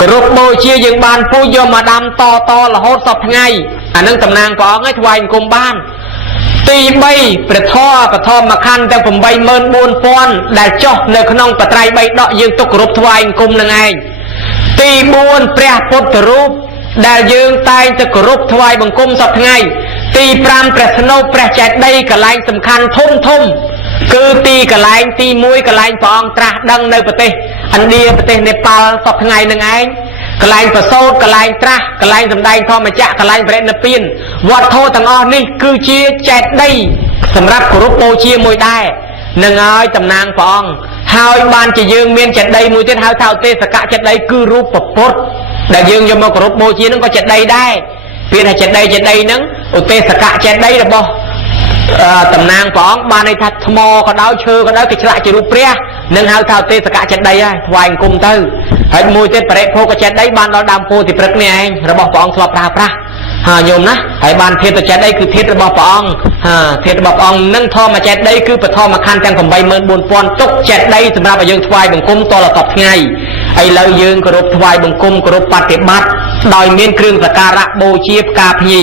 กรุบโบเชียยังบานผู้ยมมาดำต่อละโหดสอบไงอันนั้นตำนางฟองให้ทวายกรมบ้านตีใบประทอมาคันแต่ผมใบเมินบูนฟอนได้จ่อในขนมปะไตรใบดอกยืงตกรุบทวายกรมนั่งไงตีบูนเปรียพุทธรูปได้ยืงตายจะกรุบทวายบังกรมสอบไงตีปรามประสนประจัดได้กระไลสำคัญทุ่มคือตีกระไลตีมวยกระไลฟองตราดังในประเทศอันเดียประเทศเนปาลสอบไงนั่งไง កន្លែងប្រសូតកន្លែងត្រាស់កន្លែងសម្ដែងធម្មចក្រកន្លែងប្រេតនិព្វានវត្តធម៌ទាំងអស់នេះគឺជាចេតិយសម្រាប់គោរពបូជាមួយដែរនឹងហើយតំណាងព្រះអង្គហើយបានជាយើងមានចេតិយមួយទៀតហៅថាឧទេសកចេតិយគឺរូបពុទ្ធដែលយើងយកមកគោរពបូជានឹងក៏ចេតិយដែរពាក្យថាចេតិយហ្នឹងឧទេសកចេតិយរបស់តំណាងព្រះអង្គបានន័យថាថ្មក៏ដោយឈើក៏ដោយគេឆ្លាក់ជារូបព្រះនឹងហៅថាឧទេសកចេតិយហើយថ្វាយអង្គមទៅហើយមួយទៀតបរិភោគចេតិយបានដល់ដើមពោធិព្រឹក្សនេះឯងរបស់ព្រះអង្គធ្លាប់ប្រើប្រាស់ហើយញោមណាហើយបានធាតុចេតិយគឺធាតុរបស់ព្រះអង្គធាតុរបស់ព្រះអង្គនឹងធម្មចេតិយគឺបឋមខណ្ឌទាំង 84000 ទុកចេតិយសម្រាប់ឲ្យយើងថ្វាយបង្គំតលតបថ្ងៃឥឡូវយើងគោរពថ្វាយបង្គំគោរពបប្រតិបត្តិដោយមានគ្រឿងសក្ការៈបូជាផ្កាភ្ញី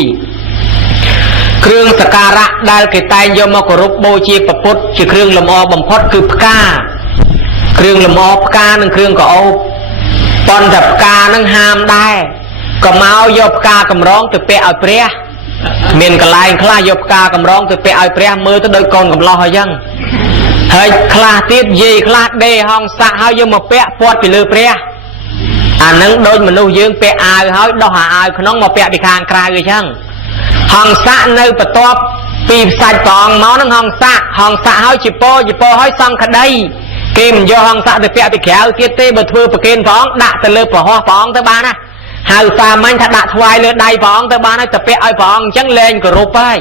គ្រឿងសក្ការៈដែលគេតែងយកមកគោរពបូជាព្រះពុទ្ធជាគ្រឿងលម្អបំផុតគឺផ្កាគ្រឿងលម្អផ្កានិងគ្រឿងកោបប៉ុន្តែផ្កានឹងហាមដែរក៏មកយកផ្កាកម្រងទៅពាក់ឲ្យព្រះមានកន្លែងខ្លះយកផ្កាកម្រងទៅពាក់ឲ្យព្រះមើលទៅដូចកូនកំឡោះអញ្ចឹងហើយខ្លះទៀតយាយខ្លះដេហងសាក់ហើយយកមកពាក់ពាត់ពីលើព្រះអានឹងដូចមនុស្សយើងពាក់អាវហើយដោះអាវក្នុងមកពាក់ពីខាងក្រៅអញ្ចឹងហងសាក់នៅបន្ទាប់ពីផ្សាច់ព្រះអង្គមកនឹងហងសាក់ហើយជាពោហើយសង្ឃដីគេមិនយកហងសាក់ទៅពាក់ពីក្រៅទៀតទេបើធ្វើប្រគេនព្រះអង្គដាក់ទៅលើប្រហោះព្រះអង្គទៅបានណាហៅសាមញ្ញថាដាក់ថ្វាយលើដៃព្រះអង្គទៅបានហើយទៅពាក់ឲ្យព្រះអង្គអញ្ចឹងលែងគោរពហើយ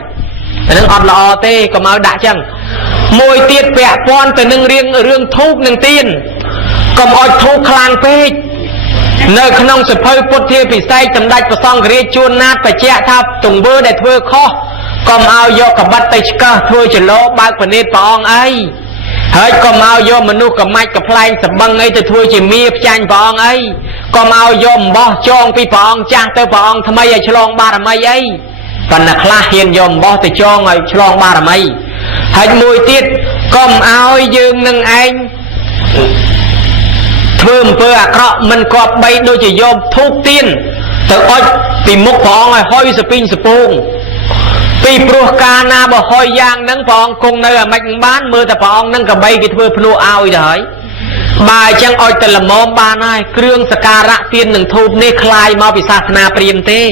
អានឹងអត់ល្អទេក៏មកដាក់អញ្ចឹងមួយទៀតពាក់ព័ន្ធទៅនឹងរឿងធូបនឹងទៀនកុំអោយធូបខ្លាំងពេកនៅក្នុងសភៅពុទ្ធាពិសេសសម្ដេចព្រះសង្ឃរាជជួនណាតបញ្ជាក់ថាទង្វើដែលធ្វើខុសកុំឲ្យយកកបិតទៅឆ្កឹះធ្វើចលោបើកពនេតព្រះអង្គអីហើយកុំឲ្យយកមនុស្សកមាច់កផ្លែងសម្បឹងអីទៅធ្វើជាមៀផ្ចាញ់ព្រះអង្គអីកុំឲ្យយកអំបោះចងពីព្រះអង្គចាស់ទៅព្រះអង្គថ្មីឲ្យឆ្លងបារមីអីប៉ុន្តែខ្លះហ៊ានយកអំបោះទៅចងឲ្យឆ្លងបារមីហើយមួយទៀតកុំឲ្យយើងនឹងឯងធ្វើអំពើអាក្រក់មិនគប្បីដូចជាយកធូបទៀនទៅអុជពីមុខព្រះអង្គឲ្យហុយសពីងសពងពីព្រោះកាលណាបើហុយយ៉ាងហ្នឹងព្រះអង្គគង់នៅអាម៉េចបានមើលតែព្រះអង្គហ្នឹងក៏បីគេធ្វើភ្នួឲ្យទៅហើយបើអញ្ចឹងអុជទៅល្មមបានហើយគ្រឿងសក្ការៈទៀននឹងធូបនេះคล้ายមកពីសាសនាព្រាហ្មណ៍ទេ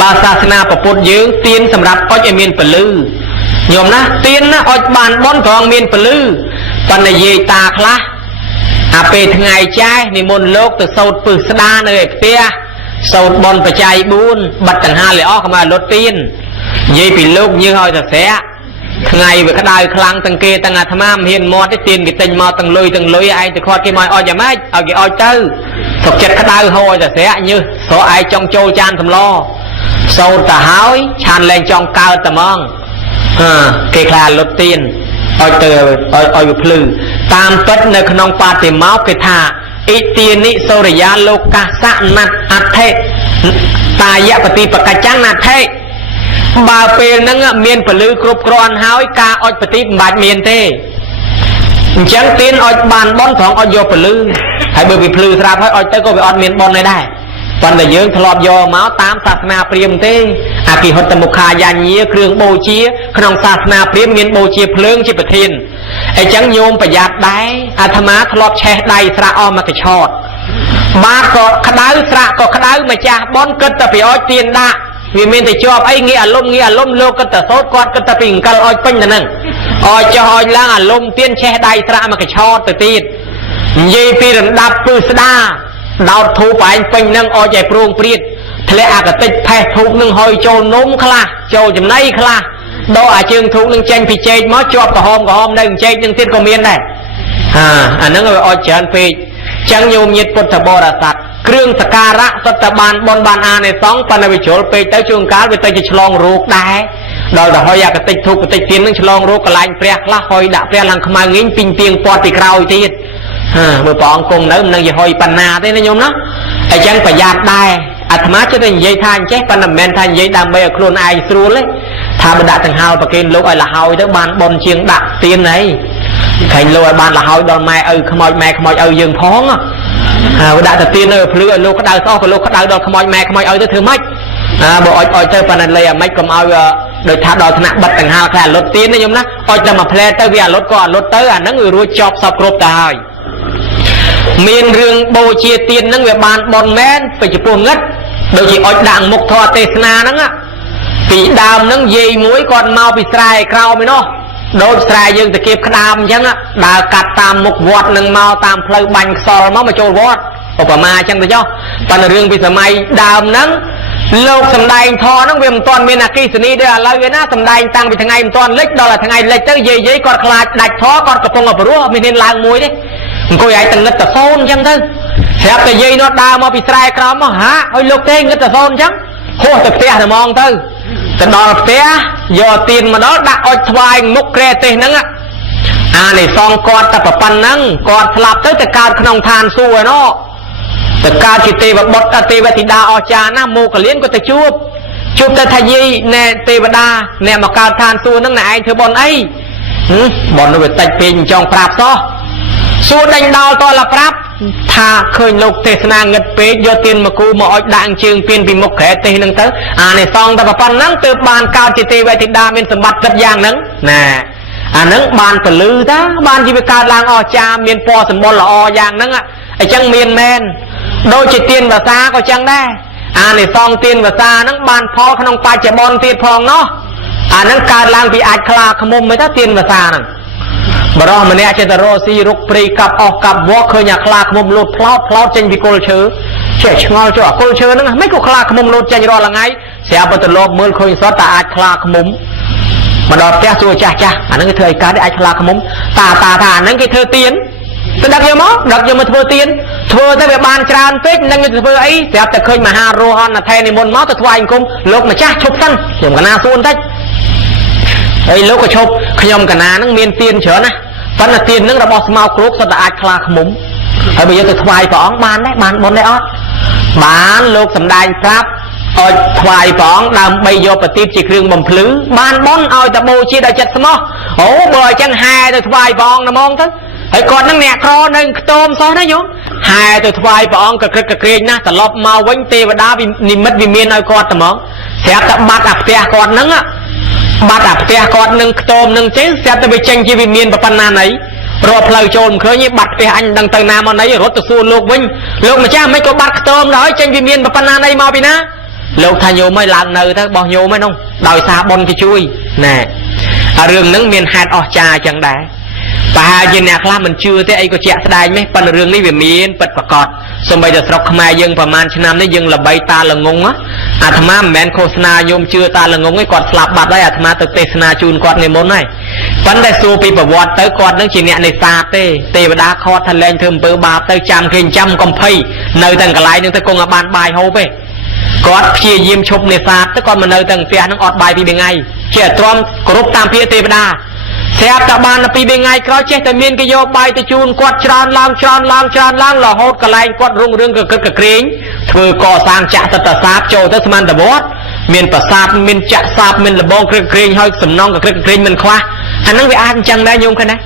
បើសាសនាពុទ្ធយើងទៀនសម្រាប់អុជឲ្យមានពលឺញោមណាទៀនណាអុជបានបន់ត្រង់មានពលឺប៉ុន្តែយាយតាខ្លះអាពេលថ្ងៃចាស់និមន្តលោកទៅសូត្រពឹសស្ដានៅឯផ្ទះសូត្របន់បច្ច័យ4បិទដង្ហាលឲ្យអស់ក៏មកលុតទៀននិយាយពីលោកញើសឲ្យទៅស្រាក់ថ្ងៃវាក្តៅខ្លាំងទាំងគេទាំងអាត្មាមិនហ៊ានមាត់ទេទៀនគេទិញមកទាំងលុយឯងទៅខាត់គេមកអុជយ៉ាងម៉េចឲ្យគេអុជទៅសុខចិត្តក្តៅហូរឲ្យទៅស្រាក់ញើសស្រកឯងចង់ចូលចានសម្លសូត្រទៅហើយឆានលែងចង់កើតតែហ្មងគេខ្លាលុតទៀនអុជទៅឲ្យវាភ្លឺតាមពិតនៅក្នុងបាតិមោកគេថាអ៊ីទានិសូរិយាលោកកាសៈណាត់អថេតាយបតិបកច្ចាំងណាថេបើពេលហ្នឹងមានពលឺគ្រប់គ្រាន់ហើយការអុជបតិមិនបាច់មានទេអញ្ចឹងទៀនអុជបានបនត្រង់អុជយកពលឺហើយបើវាភ្លឺស្រាប់ហើយអុជទៅក៏វាអត់មានបនដែរប៉ុន្តែយើងធ្លាប់យកមកតាមសាសនាព្រាហ្មណ៍ទេអគិហុតមុខាយាញាគ្រឿងបូជាក្នុងសាសនាព្រាហ្មណ៍មានបូជាភ្លើងជាប្រធានអញ្ចឹងញោមប្រយ័ត្នដែរអាត្មាធ្លាប់ឆេះដៃស្រាក់អស់មកកញ្ឆោតបាតក៏ក្តៅស្រាក់ក៏ក្តៅម្ចាស់បនគិតតែពីអុជទៀនដាក់វាមានតែជាប់អីងាយអាលុំលោកគិតតែសូត្រគាត់គិតតែពីអង្កលអុជពេញតែហ្នឹងអុជចុះអុជឡើងអាលុំទៀនឆេះដៃស្រាក់មកកញ្ឆោតទៅទៀតនិយាយពីរំដាប់ពឹស្ដាដោតធូបឯងពេញនឹងអុជឲ្យព្រួងព្រាតធ្លាក់អាកតិចផេះធូបនឹងហុយចូលនំខ្លះចូលចំណីខ្លះដកអាជើងធូបនឹងចេញពីចេកមកជាប់ក្រហមនៅចេកនឹងទៀតក៏មានដែរអាហ្នឹងឲ្យអុជច្រើនពេកចឹងញោមញាតិពុទ្ធបរិស័ទគ្រឿងសក្ការៈសុទ្ធតែបានបនបានអានិសង្ឃប៉ុន្តែវាជ្រុលពេកទៅជួនកាលវាទៅជាឆ្លងរោគដែរដល់ទៅហុយអាកតិចធូបកតិចទៀននឹងឆ្លងរោគកន្លែងព្រះខ្លះហុយដាក់ព្រះឡើងខ្មៅងីងពីងទៀងពាត់ពីក្រោយទៀតមើលព្រះអង្គគង់នៅមិននឹងយហុយបណ្ណាទេណាញោមណាអញ្ចឹងប្រយ័ត្នដែរអាត្មាចិត្តតែនិយាយថាអញ្ចេះប៉ុន្តែមិនមែនថានិយាយដើម្បីឲ្យខ្លួនឯងស្រួលទេថាបើដាក់ទាំងហោប្រគេនលោកឲ្យលហើយទៅបានបនជាងដាក់ទៀនអីឃើញលោកឲ្យបានលហើយដល់ម៉ែឪខ្មោចម៉ែខ្មោចឪយើងផងហើយដាក់តែទៀននៅភ្លឺឲ្យលោកក្តៅស្អស់ក៏លោកក្តៅដល់ខ្មោចម៉ែខ្មោចឪទៅធ្វើម៉េចបើអុជទៅប៉ុន្តែលៃអាម៉េចកុំឲ្យដោយថាដល់ថ្នាក់បិទទាំងហាលខ្លះអលុតទៀនណាញោមណាអុជតែមួយផ្លែទៅវាអលុតក៏អលុតទៅអាហ្នឹងវារួចចប់សពគ្រប់ទៅហើយ miền rừng bồ chia tiền nâng về bàn bòn men phải chụp buồn ngất đôi chỉ ỏi đặng mục thọ tê na nâng á bị đàm nâng dây muối còn mau bị sài cao mới nó đôi sài dương từ kịp đàm chăng á đào cắt tam mục vọt nâng mau tam phơi bành sò máu mà trôi vọt ở mà chăng được cho toàn rừng bị sầm mày đàm nâng lục sầm đai thò nâng về toàn miền nào kia sini đây là lời na sầm đai tăng bị thằng ngày toàn lệch đó là thằng ngày lệch tới dây dây còn khai đạch thó còn cặp phong ở bờ mình nên làng muối đấy cô ấy từng ngất tờ phôn chăng thôi hẹp tờ dây nó đào mà bị sài cao mà hả ôi lục thế ngất tờ phôn chăng khô tập té thì mong thôi tờ đò té giờ tiền mà đó đặt ở ngoài mục kề tiền nâng á này xong con tập ở pan nâng con lạp tới tờ cao không than xua nó tờ cao chỉ tê và bọt tê và thì đa ở cha na mô cả liên có tờ chụp tờ thay gì nè tê và đa nè mà cao than xua nâng này anh thưa bọn ấy bọn nó bị tạch pin trong prap đó xua đánh đau to là prap tha khơi lục tê na ngật pê do tiền mà cu mà ở đạn trường pin bị mục khẽ tê nâng tới này xong tập ở pan nâng từ bàn cao chỉ tê và thì đa mình sầm bát rất giang nâng nè nâng bàn phải lư đó bàn chỉ bị cao lang ở cha miền po sầm bol là o giang nâng chẳng miền men đôi chỉ tiền và xa có chẳng đây này xong tiền và xa nâng bàn phó không phải chỉ bon tiền phong nó nâng cao lang bị ai khla khăm mới ta tiền và xa nè bà đó mình nè trên tờ rosi rục pri cặp cặp vó khơi nhà khla khăm lột plot trên bị cô chớ trẻ ngon cho cô chớ nâng mấy cô khla khăm lột trên đó là ngay sẽ bắt đầu lột mưa khơi xót ta ai khla khăm mà đọt té xua cha nâng cái thời cá để ai khla khăm ta nâng cái thơ tiền tôi đặt vô mó đặt vô mà thưa tiền thưa tới về bàn tràn tết nâng cái thưa ấy sẽ tập khơi mà ha rohan là thay này môn máu tôi thua anh cũng lúc mà cha chụp săn dùng cả na xuân tách ấy lúc cái chụp nhom cả na nâng miên tiền chở nè vẫn là tiền nâng là boss mau cướp sao ta ai khla khăm ở bây giờ tôi thua ai phỏng bàn đấy bàn bon đấy ót bán lúc sầm đai pháp ở thoại phỏng làm bây giờ phải tiếp chỉ riêng bầm phứ bàn bon ao ta bôi chia đại chặt mó ổ bờ chân hai tôi thoại phỏng là mong tớiไอ้ก่อนนั่งแหนกคอหนึ่งโตมซ้อนนะโยมหายตัวทวายปองกระกระเกรงนะแต่ลบมาวิ่งเตวดาวินิมิตวิเมียนเอาก่อนแต่มองเสียแต่บาดอับเตียก่อนนั่งอ่ะบาดอับเตียก่อนหนึ่งโตมหนึ่งเจ๊เสียแต่ไปเจงจีวิเมียนประปันนาไหนรอเพลย์โจมเคยยี่บัดไปอันดังตังนามาไหนรถตัวสู้ลูกวิ่งลูกมาจ้าไม่ก็บัดโตมร้อยเจงวิเมียนประปันนาไหนมาปีนะลูกทายโยไม่หลังเนอถ้าบอกโยไม่น้องดอยซาบอลจะช่วยแน่เรื่องนั้นเมียนหัดออกจาจังได้ป่าเย็นเนี่ยคลามันชื่อที่ไอ้ก็เจ๊แสดงไหมปันเรื่องนี้เวียนมีนเปิดประกอบสมัยจะสระขมายยังประมาณชนามนี้ยังระบายตาละงงอ่ะอาตมาแมนโฆษณาโยมชื่อตาละงงไอ้กอดสลับบัดได้อาตมาตึกเตสนาจูนกอดในมนให้ปันได้สู้ปีประวัติเตกอดนั่งจีเนี่ยในซาเตวดาคอทะเลเทิมเปิดบาเตจำเข่งจำกอมไพ่เนยตั้งกระไรนึงตะกงอบานบายโฮไปกอดเพียยิ้มชมในซาตะกอนมันเนยตั้งเปียนั่งอดบายปีเป็นไงเชี่ยตรอมกรุบตามเพียเตวดาเสียบตะบานปีเป็นไงเขาเจ๊แต่เมียนก็โยบายตะจูนกอดชรานล้างหล่อโหดกระไรกอดรุ่งเรื่องกระเกรงเธอก่อสร้างจะตะซาบโจทสมันตะบอดเมียนประสาทเมียนจะซาบเมียนระบองกระเกรงให้สำนองกับกระเกรงมันคว้าอันนั้นไปอ่านจังได้ยงกันนะ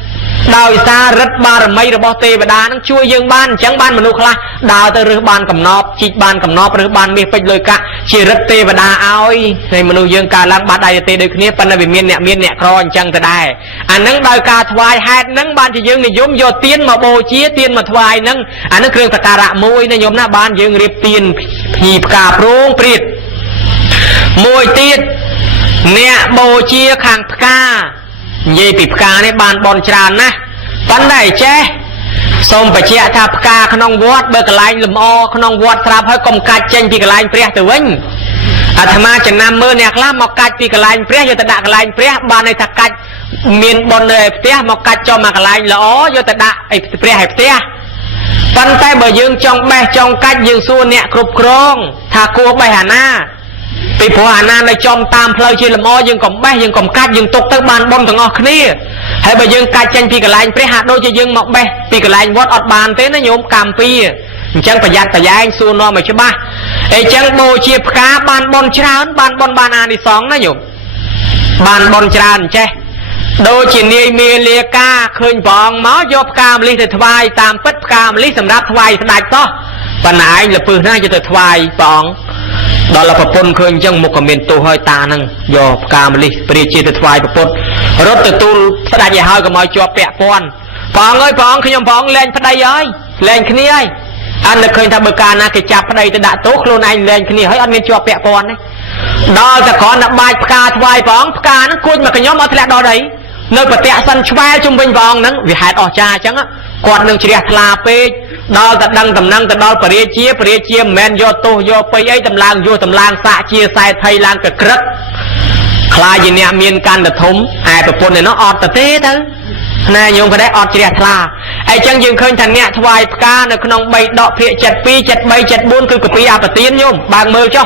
ดาวซารัดบารมีระบอบเตบดานั่งช่วยยังบ้านจังบ้านมนุษย์ละดาวเตอร์บ้านกำนอบจีบ้านกำนอบหรือบ้านมีไปเลยกะชีรัดเตบดาเอาในมนุษย์ยังการล้างบ้านใดเตโดยนี้ปัญหาเมียนเนี่ยครอนจังจะได้อันนั้นดาวกาถวายแฮดนั่งบ้านจะยังในยมโยเตียนมาโบเชียเตียนมาถวายนั่งอันนั้นเครื่องตะการะมวยในยมหน้าบ้านยังเรียบเตียนหีบกาโปร่งปริดมวยเตียนเนี่ยโบเชียขังพกาเย่ปิดกาในบ้านบอลจานนะปันได้เจ้สมปะเชียทับกาขนมวัดเบอร์กลายลมอขนมวัดทราบให้กรมกัดเจนปีกลายเปรี้ยตัววิ่งอาตมาจะนำมือเนี่ยคลาหมอกกัดปีกลายเปรี้ยโยตดะกลายเปรี้ยบ้านในทักกัดเมียนบอลเลยเปรี้ยหมอกกัดจอมากลายละอ๋อโยตดะไอเปรี้ยเปรี้ยปันใต้เบอร์ยืงจองแบจองกัดยืงสู้เนี่ยครบครองถ้ากัวใบหาหน้าปีผัวหาหน้าในจอมตามเพลย์ชีลมอยังกอมแบยังกอมกัดยังตกตะบานบอลถึงออกนี่ให้ไปยังการเจนปีกลายเปรี้ยหาโดยจะยังหมอกแบปีกลายวัดอดบานเต้นโยมกามปีจังประหยัดประหยัดสู้นอไม่ใช่บ้าไอ้จังโบเชียบกาบานบอลชราบานบอลบานาที่สองนะโยมบานบอลชราใช่โดยจีนีเมียเลียกาเคยฟองหมอยบกามลิถวายตามปัดกามลิสำรับถวายสดายต่อปัญหาละปืนน่าจะถวายฟองดอลลาร์ปนเคยยังมุกเมนตัวหอยตานั่งยบกามลิปริจิตถวายปนรถตูสดายใหญ่หอยก็มาจอบแปะปอนฟองเอ้ยฟองขยมฟองเล่นพดายย้อย lên cái này anh là khơi tham bờ ca na cái chạp đây ta đã tốt luôn anh lên cái này hãy anh nên cho bẹ con đấy đó là còn là bài ca vài vòng ca nó cùi mà cái nhóm ở thế đó đấy nơi bờ tẹt sân choai trung bình vòng nắng vì hạt ở cha chẳng á còn đừng chỉ là pe đó là đăng tầm năng từ đó bờ chia men do tô do pe ấy tầm lang xạ chia sai thay lang cái cất khai gì nè miền can được thúng ai tập quân này nó ọt tập thế thôi này nhung phải đấy ọt chỉ là thà ai chẳng dừng khơi thành nhẹ thoại ca nó không bay đọ phía chặt pi chặt bay chặt buôn cứ pi à tiên nhung bằng mơ cho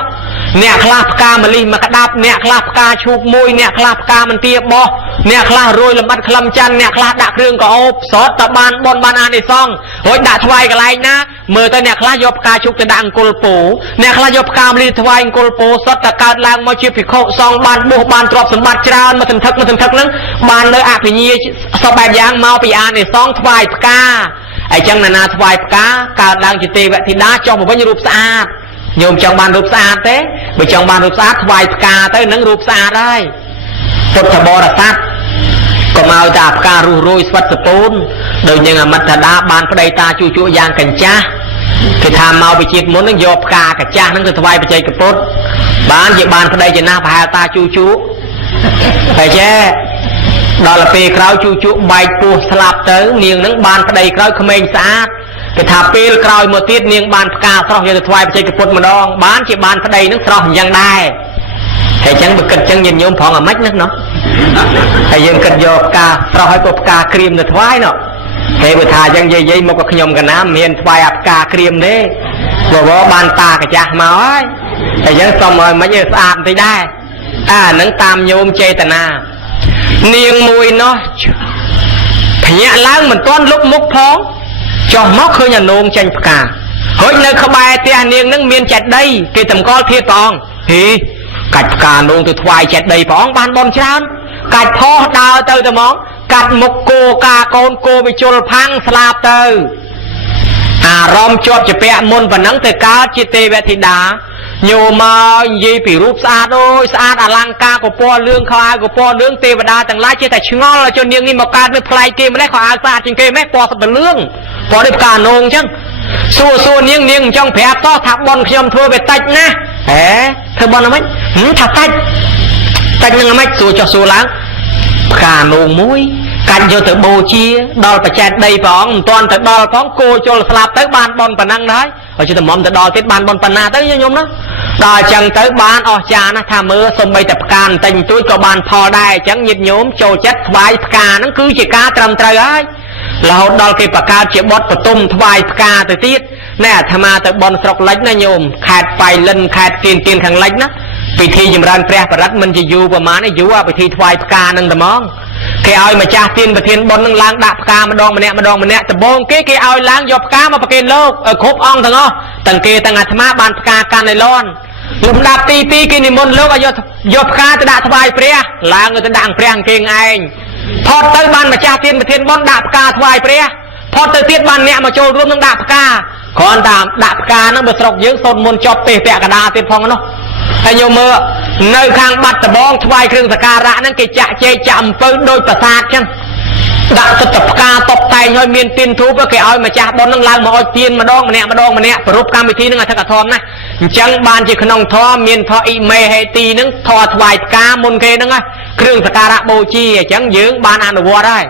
nè khla ca mà li mà cái đáp nè khla ca chụp môi nè khla ca mình tia bo nè khla rồi làm bắt khlam chăn nè khla đạc rương có ốp sót tập ban an để xong rồi đã thoại cái này na mơ tới nè khla dọc ca chụp tới đặng cồn phủ nè khla dọc ca mà li thoại cồn phủ sót tập ca lang mà chụp phải khâu xong ban buộc ban trọp sầm bát tràn mà thần thắc nắng ban nơi ạc thì nhia sau bài giang mau bị an để xong thoại ca ai chẳng là na thoại ca đang chỉ tê vậy thì đá cho một bao nhiêu rụp xa nhôm trong ban rụp xa thế bởi trong ban rụp xa thoại ca tới nắng rụp xa đây phật thà bò là sát còn mau ta ca ru rôi svat spôn đời nhưng mà mặt thà đá ban ở đây ta chu giang cảnh cha thì tham mau bị chết muốn nó dọc ca cả cha nó từ thoại bị chạy cái phốt bán về ban ở đây chỉ na phải ta chu phải chứ đó là pe khao chu bay pu slap tới niềng nắng ban ở đây khao không anh sát cái thà pe khao một tiết niềng ban ca sau giờ thoại bị chạy cái phốt mà đong bán chỉ ban ở đây nó sau giang đai thầy chẳng bực cật chân nhìn nhôm phỏng ở mách nước nó thầy dân cật vô ca sau hai cục ca cream được thoái nó thầy bữa thà dân dây một cái nhôm cái nám miền thoái áp ca cream đấy rồi bó ban ta cái chạc máu ấy thầy dân xong rồi mấy giờ sạm thì đây nắng tam nhôm chê tà na niềng mùi nó nhẹ láng mình toán lúc mốc phóng cho móc khơi nhà nôm chanh cả hỡi nơi không bài tia niềng nắng miền chặt đây cái tầm con thiệt còn thì cạch cả nông từ thoại chẹt đầy bóng ban bon chán cạch thò đào từ từ món cạch một cô ca con cô bị chôn phăng slap từ rom chọt chỉ bẹ môn và nắng từ cá chỉ tê về thì đá nhiều mà gì bị rúp xa đôi xa lăng ca của po lương khai của po lương tê và đa tầng lái chia tại ngon là cho niềng đi một ca với play kia mà lấy khỏi xa trên kia mấy po sập lương po được cả nông chứ xua niềng trong phép to thạc bon khiêm thua về tạch nè thưa bon là mấy thạc tạch nhưng mấy xua láng cả nông muối cạnh cho tới bồ chia đo phải chặt đầy phóng toàn tới đo phóng cô cho slap tới ban bon phần năng đấy rồi cho tới mỏm tới đo cái ban bon phần na tới như nhôm đó đo chẳng tới ban cha nó tham mưa xong bay tập can tình túi cho ban phò đai chẳng nhiệt nhôm trâu chất vai ca nó cứ chỉ cá trầm trời ấy là hốt đo cái ca chỉ bót và tôm vai ca tới tiết nè tham ma tới bon sọc lách nó nhôm khát phải lên khát tiền thằng lách nó vì thi dùm ran pre và rắc mình chỉ du và má nó du à vì thi vai ca nâng tầm mong cái ai mà cha tiên và thiên bon nâng lang đạp ca mà đong mà nè tập bông cái ai lang dọc cá mà cái lô ở khốp ong thằng ó tầng kia tầng tham ma ban ca can này lon lúc đạp ti cái niệm môn lô ở dọc ca tới đạp vai pre là người ta đặng pre hàng kiêng anh thọt tới ban mà cha tiên và thiên bon đạp ca vai pre thọt tới tiết ban nè mà trôi luôn nâng đạp ca còn tạm đạp ca nó bật sọc dưỡng sôn môn chọt tê tẹ cả đa tiên phong nó hay nhiều mưa nơi khang bắt tập bong thay kêu tập ca ra nó cái chạ chê chạm tới đôi tập sát chăng đã tập ca tập tay hơi miên tiên thú với cái oi mà cha bon năng lang mà oi tiên mà đong mà nè rút cam thi nó là thằng cả thom nè chẳng ban chỉ khăn ông thom miên thọ y mê hay tì nó thọ thay ca môn kê nó kêu tập ca ra bồ chi chẳng dưỡng ban ăn đồ đây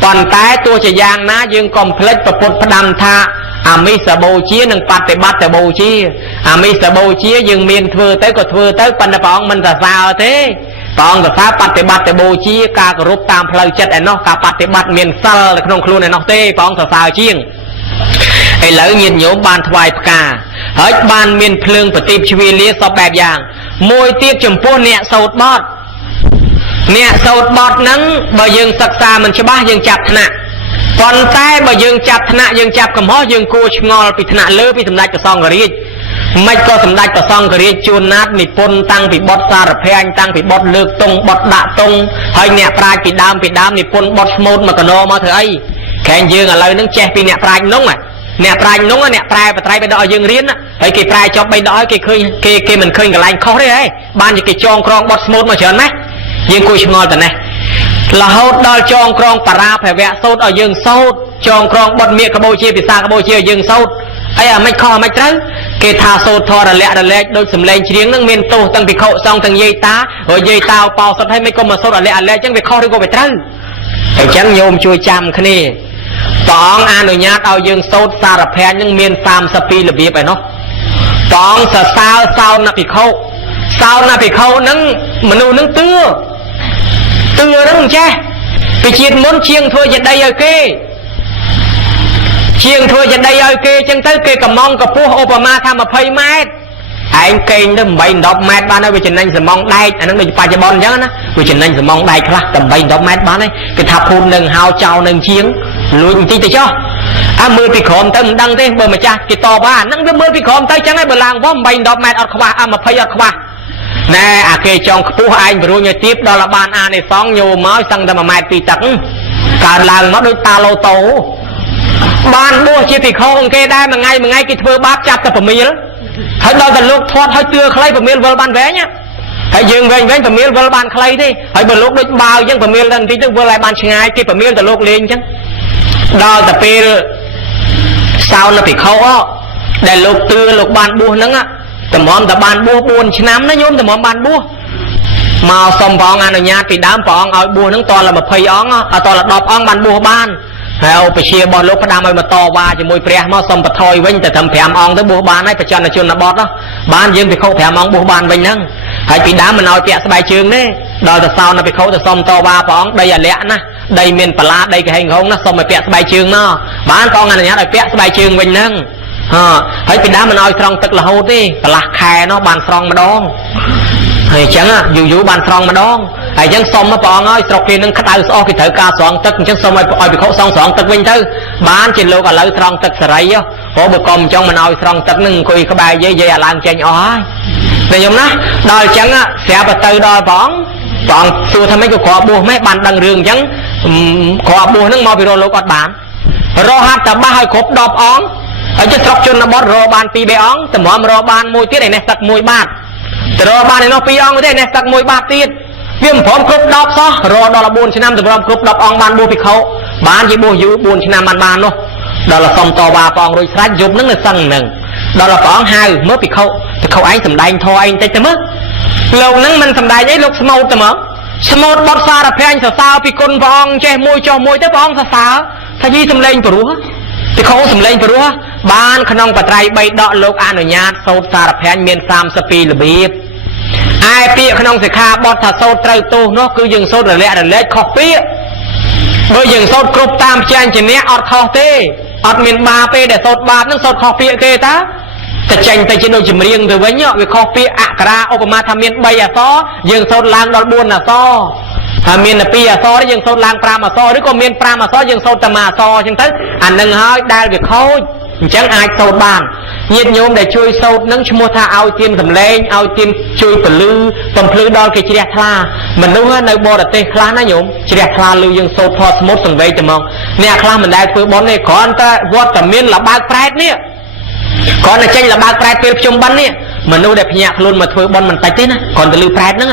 toàn tái tôi chỉ giang ná dương complex tập phật đam tha mi sa bồ chia nâng bát để bắt để bồ chia mi sa bồ chia dương miền thưa tới pan là bọn mình là sao thế bọn là sao bắt để bồ chia ca group tam phơi chất này nó ca bắt để bắt miền sal là không luôn này nó thế bọn là sao chiêng hay lỡ nhìn nhổ ban thoại cả hết ban miền phượng và tim chui lia so bẹp dạng môi tiết chấm po nẹt sầu bọt nắng bởi dương sắc xa mình cho ba dương chặt nè còn tay bởi dương chặt nè dương chặt cầm hó dương cua ngol bị nè lơ bị thầm đạch của song gari mấy có thầm đạch của song gari chuồn nát bị pôn tăng bị bọt xa rập anh tăng bị bọt lược tung bọt đạ tung hơi nè prai bị đam bị pôn bọt smooth mà còn no mà thưa ấy khen dương là lời nắng che bị nè prai nóng à nè prai nóng á nè prai và trai bên đó dương riết á thấy cái prai cho bên đó cái mình khơi cái lạnh khó đấy ấy ban như cái tròn con bọt smooth mà chớn mấy dương cùi ngon tận này là hốt đo tròn con para phải vẽ sốt ở dương sốt ចងក្រងបត់មៀកកបោជាភាសាកបោជាយើងសោតអីអាមិនខុសមិនត្រូវគេថាសូត្រធរលាក់រលែកដូចសម្លេងច្រៀងនឹងមានទោសទាំងភិក្ខុសង្ឃទាំងយាយតាហើយយាយតាបោសុទ្ធឲ្យមិនក៏មកសូត្ររលែកចឹងវាខុសឬក៏វាត្រូវអញ្ចឹងញោមជួយចាំគ្នាព្រះអង្គអនុញ្ញាតឲ្យយើងសូត្រសារភ័ក្រនឹងមាន32របៀបឯណោះព្រះអង្គសរសើរសោណភិក្ខុនឹងមនុស្សនឹងទឿនឹងចេះពីជាតិមុនជាងធ្វើជាដីឲ្យគេចឹងទៅគេកំងកពស់ឧបមាថា20ម៉ែត្រឯងកេងទៅ8 10ម៉ែត្របានហើយវាចំណេញសំងដែកអានឹងដូចបច្ចុប្បន្នអញ្ចឹងណាវាចំណេញសំងដែកខ្លះតែ8 10ម៉ែត្របានហើយគេថាភូមិនឹងហៅចោលនឹងជាងលួចបន្តិចទៅចុះអាមើលពីក្រោមទៅមិនដឹងទេបើម្ចាស់គេតបអាហ្នឹងវាមើលពីក្រោមទៅអញ្ចឹងហើយបើឡើងផង8 10ម៉ែត្រអត់ខ្វះ20អត់ខ្វះណែអាគេចង់ខ្ពស់ឯងបរួញឲ្យទៀតដល់បានអានេះសងញោមមកសឹងតែ1ម៉ែត្រ2តឹកកើនឡើងមកដូចតាឡូតូបានបួសជាភិក្ខុគេដែរមួយថ្ងៃគេធ្វើបាបចាប់តែប្រមៀលហើយដល់តែលោកធាត់ឲ្យទឿខ្លីប្រមៀលវិលបានវែងហើយយើងវែងប្រមៀលវិលបានខ្លីទេហើយបើលោកដូចបាវអញ្ចឹងប្រមៀលដល់បន្តិចទៅវិលឲ្យបានឆ្ងាយគេប្រមៀលតែលោកលេងអញ្ចឹងដល់តែពេលសោណភិក្ខុដែលលោកទឿលោកបានបួសហ្នឹងតម្រាំតែបានបួស4ឆ្នាំណាញោមតម្រាំបានបួសមកសុំព្រះអង្គអនុញ្ញាតពីដើមព្រះអង្គឲ្យបួសហ្នឹងតល20អង្គតល10អង្គបានបួសបានហើយឧបជារបស់លោកផ្ដាំឲ្យមកតវ៉ាជាមួយព្រះមកសុំបថយវិញតែត្រឹម5អង្គទៅបួសបានហើយបច្ចុប្បន្នជនបទបានយើងភិក្ខុ5អង្គបួសបានវិញហ្នឹងហើយពីដើមមិនឲ្យពាក់ស្បែកជើងទេដល់ទៅសោណភិក្ខុទៅសុំតវ៉ាព្រះអង្គដីអាលក្ខណាដីមានបលាដីកហេងហងណាសុំឲ្យពាក់ស្បែកជើងមកបានព្រះអង្គអនុញ្ញាតឲ្យពាក់ស្បែកជើងវិញហ្នឹងហើយពីដើមមិនឲ្យស្រង់ទឹករហូតទេកន្លះខែនោះបានស្រង់ម្ដងហើយអញ្ចឹងយូរបានស្រង់ម្ដងហើយអញ្ចឹងសុំព្រះអង្គឲ្យស្រុកគេនឹងក្តៅស្អុះគេត្រូវការស្រង់ទឹកអញ្ចឹងសុំឲ្យភិក្ខុស្រង់ទឹកវិញទៅបានជាលោកឥឡូវស្រង់ទឹកសេរីព្រោះបើកុំអញ្ចឹងមិនឲ្យស្រង់ទឹកនឹងអង្គុយក្បែរយាយឲ្យឡើងចេញអស់ហើយតែខ្ញុំណាដល់អញ្ចឹងស្រាប់ទៅដល់ព្រះអង្គសួរថាម៉េចក៏គ្រាន់បួសម៉េចបានដឹងរឿងអញ្ចឹងគ្រាន់បួសហ្នឹងមកពីរលោកអត់បានរកហាត់តបាសឲ្យគ្រប់10អង្គហើយចុះស្រុកជនបទរកបាន2 3អង្គតម្រាំរកបានមួយទៀតឯនេះទឹក1បាតទៅរកបានឯនោះ2អង្គទេនេះទឹក1បាតទៀតវាមិនព្រមគ្រប់10សោះរកដល់4ឆ្នាំតម្រាំគ្រប់10អង្គបានបួសភិក្ខុបានជាបួសយូរ4ឆ្នាំបាននោះដល់សុំតវ៉ាព្រះអង្គរួចស្រេចយប់ហ្នឹងនៅសឹងហ្នឹងដល់ព្រះអង្គហៅមើលភិក្ខុឯងសំដែងធម៌ឯងតិចទៅមើលលោកហ្នឹងមិនសំដែងអីលោកស្មូតទៅមកស្មូតបត់សារភ័ក្រសរសើរពីគុណព្រះអង្គចេះមួយចុះមួយទៅព្រះអង្គសរសើរថាយីសំឡេងព្រោះភិក្ខុសំឡេងព្រោះបានក្នុងបត្រៃ3ដកលោកអនុញ្ញាតសូត្រសារភ័ក្រមាន32របៀបឯពាក្យក្នុងសិក្ខាបទថាសូត្រត្រូវទោសនោះគឺយើងសូត្ររលែកខុសពាក្យបើយើងសូត្រគ្រប់តាមចាញ់ជំនះអត់ខុសទេអត់មានបាបទេដែលសូត្របាបនឹងសូត្រខុសពាក្យគេតាតែចេញទៅជាដូចចម្រៀងទៅវិញវាខុសពាក្យអក្សរាឧបមាថាមាន3អក្សរយើងសូត្រឡើងដល់4អក្សរហើយមានតែ2អក្សរយើងសូត្រឡើង5អក្សរឬក៏មាន5អក្សរយើងសូត្រតែ1អក្សរអញ្ចឹងទៅអានឹងហើយដែលវាខូចអញ្ចឹងអាចសូត្របានញាតិញោមដែលជួយសូត្រនឹងឈ្មោះថាឲ្យទានសម្លេងឲ្យទានជួយពលឺបំភ្លឺដល់គេជ្រះថ្លាមនុស្សនៅបរទេសខ្លះណាញោមជ្រះថ្លាលឺយើងសូត្រធម៌ស្មូតសង្វេគតែហ្មងអ្នកខ្លះមិនដែលធ្វើបុណ្យទេគ្រាន់តែវត្តតែមានលបើកប្រែតនេះគ្រាន់តែចេញលបើកប្រែតពេលភ្ជុំបិណ្ឌនេះមនុស្សដែលភ្ញាក់ខ្លួនមកធ្វើបុណ្យមិនតិចទេណាគ្រាន់តែលឺប្រែតហ្នឹង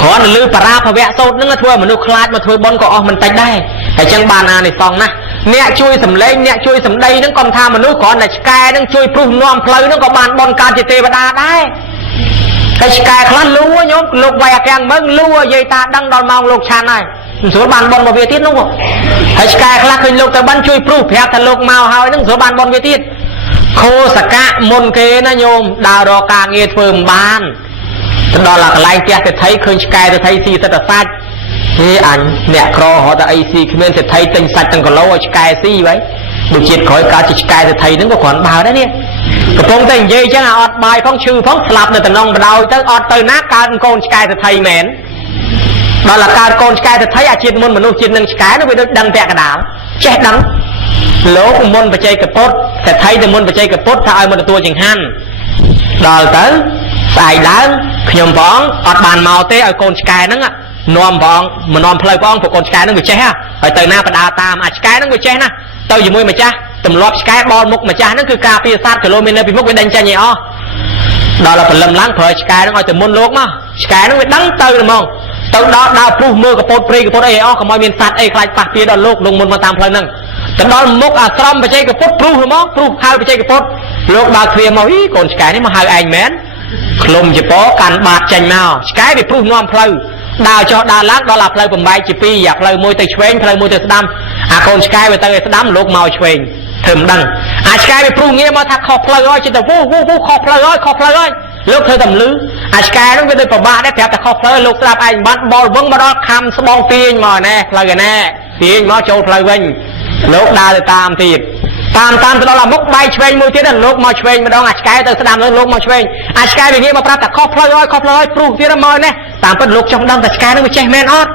គ្រាន់តែលឺបរាភវៈសូត្រហ្នឹងធ្វើឲ្យមនុស្សខ្លាចមកធ្វើបុណ្យក៏អស់មិនតិចដែរហើយចឹងបានអានិសង្សណាអ្នកជួយសម្លេងអ្នកជួយសម្ដីហ្នឹងក៏ថាមនុស្សគ្រាន់តែឆ្កែហ្នឹងជួយព្រុសនាំផ្លូវហ្នឹងក៏បានបុណ្យកើតជាទេវតាដែរតែឆ្កែខ្លះលូញោមលោកវាយអាកាំងមើលលូយាយតាដឹងដល់ម៉ោងលោកឆាន់ហើយមិនស្រួលបានបុណ្យមកវាទៀតនោះហើយឆ្កែខ្លះឃើញលោកទៅបានជួយព្រុសប្រាប់ថាលោកមកហើយហ្នឹងស្រួលបានបុណ្យវាទៀតខោសកៈមុនគេណាញោមដើររកការងារធ្វើមិនបានទៅដល់កន្លែងផ្ទះសេដ្ឋីឃើញឆ្កែសេដ្ឋីស៊ីសិតតែសាច់អញអ្នកក្រហៅតែអីស៊ីគ្មានសេដ្ឋីទិញសាច់ទាំងគីឡូឲ្យឆ្កែស៊ីvậyដូចជាតិក្រោយកើតជាឆ្កែសេដ្ឋីហ្នឹងក៏គ្រាន់បើដែរនេះកំពុងតែនិយាយចឹងអត់បាយផងឈឺផងស្លាប់នៅតំណងបដ ாய் ទៅអត់ទៅណាកើតកូនឆ្កែសេដ្ឋីមែនដល់កើតកូនឆ្កែសេដ្ឋីអាជាតិមុនមនុស្សជាតិនឹងឆ្កែនោះវាដូចដឹងពាក់កណ្ដាលចេះដឹងលោកមុនបច្ចេកពុទ្ធសេដ្ឋីទៅមុនបច្ចេកពុទ្ធថាឲ្យមកទទួលចង្ហាន់ដល់ទៅស្អែកឡើងខ្ញុំផងអត់បានមកទេឲ្យកូនឆ្កែហ្នឹងនាំផងមកនាំផ្លូវផងព្រោះកូនឆ្កែហ្នឹងវាចេះហើយទៅណាបដាតាមអាឆ្កែហ្នឹងវាចេះណាទៅជាមួយម្ចាស់ទម្លាប់ឆ្កែបលមុខម្ចាស់ហ្នឹងគឺការពារសត្វគីឡូមីតរពីមុខវាដេញចេញឲ្យអស់ដល់ដល់ព្រលឹមឡើងប្រើឆ្កែហ្នឹងឲ្យទៅមុនលោកមកឆ្កែហ្នឹងវាដឹងទៅហ្មងទៅដល់ដើរព្រុសមើលកពតព្រៃកពតអីអស់កុំឲ្យមានសត្វអីខ្លាចប៉ះពាល់ដល់លោកលងមុនមកតាមផ្លូវហ្នឹង ទៅដល់មុខអាស្រមបច្ចេកពុទ្ធព្រុសមកព្រុសហៅបច្ចេកពុទ្ធលោកដើរទ្វារមកអីកូនឆ្កែនេះមកហៅឯងមែនឃ្លុំជាពកាន់បាតចេញមកឆ្កែវាព្រុសនាំផ្លូវដើរចុះដើរឡើងដល់អាផ្លូវបំបែកជាពីរអាផ្លូវមួយទៅឆ្វេងផ្លូវមួយទៅស្ដាំអាកូនឆ្កែវាទៅស្ដាំលោកមកឆ្វេងធ្វើមិនដឹងអាឆ្កែវាព្រុសងាកមកថាខុសផ្លូវហើយចិត្តទៅវូខុសផ្លូវហើយលោកធ្វើតែមលឺអាឆ្កែនោះវាដូចប្របាក់ដែរប្រាប់តែខុសផ្លូវលោកស្ដាប់ឯងបាត់បលវឹងមកដល់ខំស្បងទាញមកណែផ្លូវឯណែទាញមកចូលផ្លូវវិញលោកដើរទៅតាមទៀតតាមទៅដល់អាមុខបែកឆ្វេងមួយទៀតលោកមកឆ្វេងម្ដងអាឆ្កែទៅស្ដាំលោកមកឆ្វេងអាឆ្កែវាងាកមកប្រាប់តែខុសផ្លូវហើយព្រុសទៀតមកណែតាមពិតលោកចង់ដឹងតែឆ្កែនោះវាចេះមែនអត់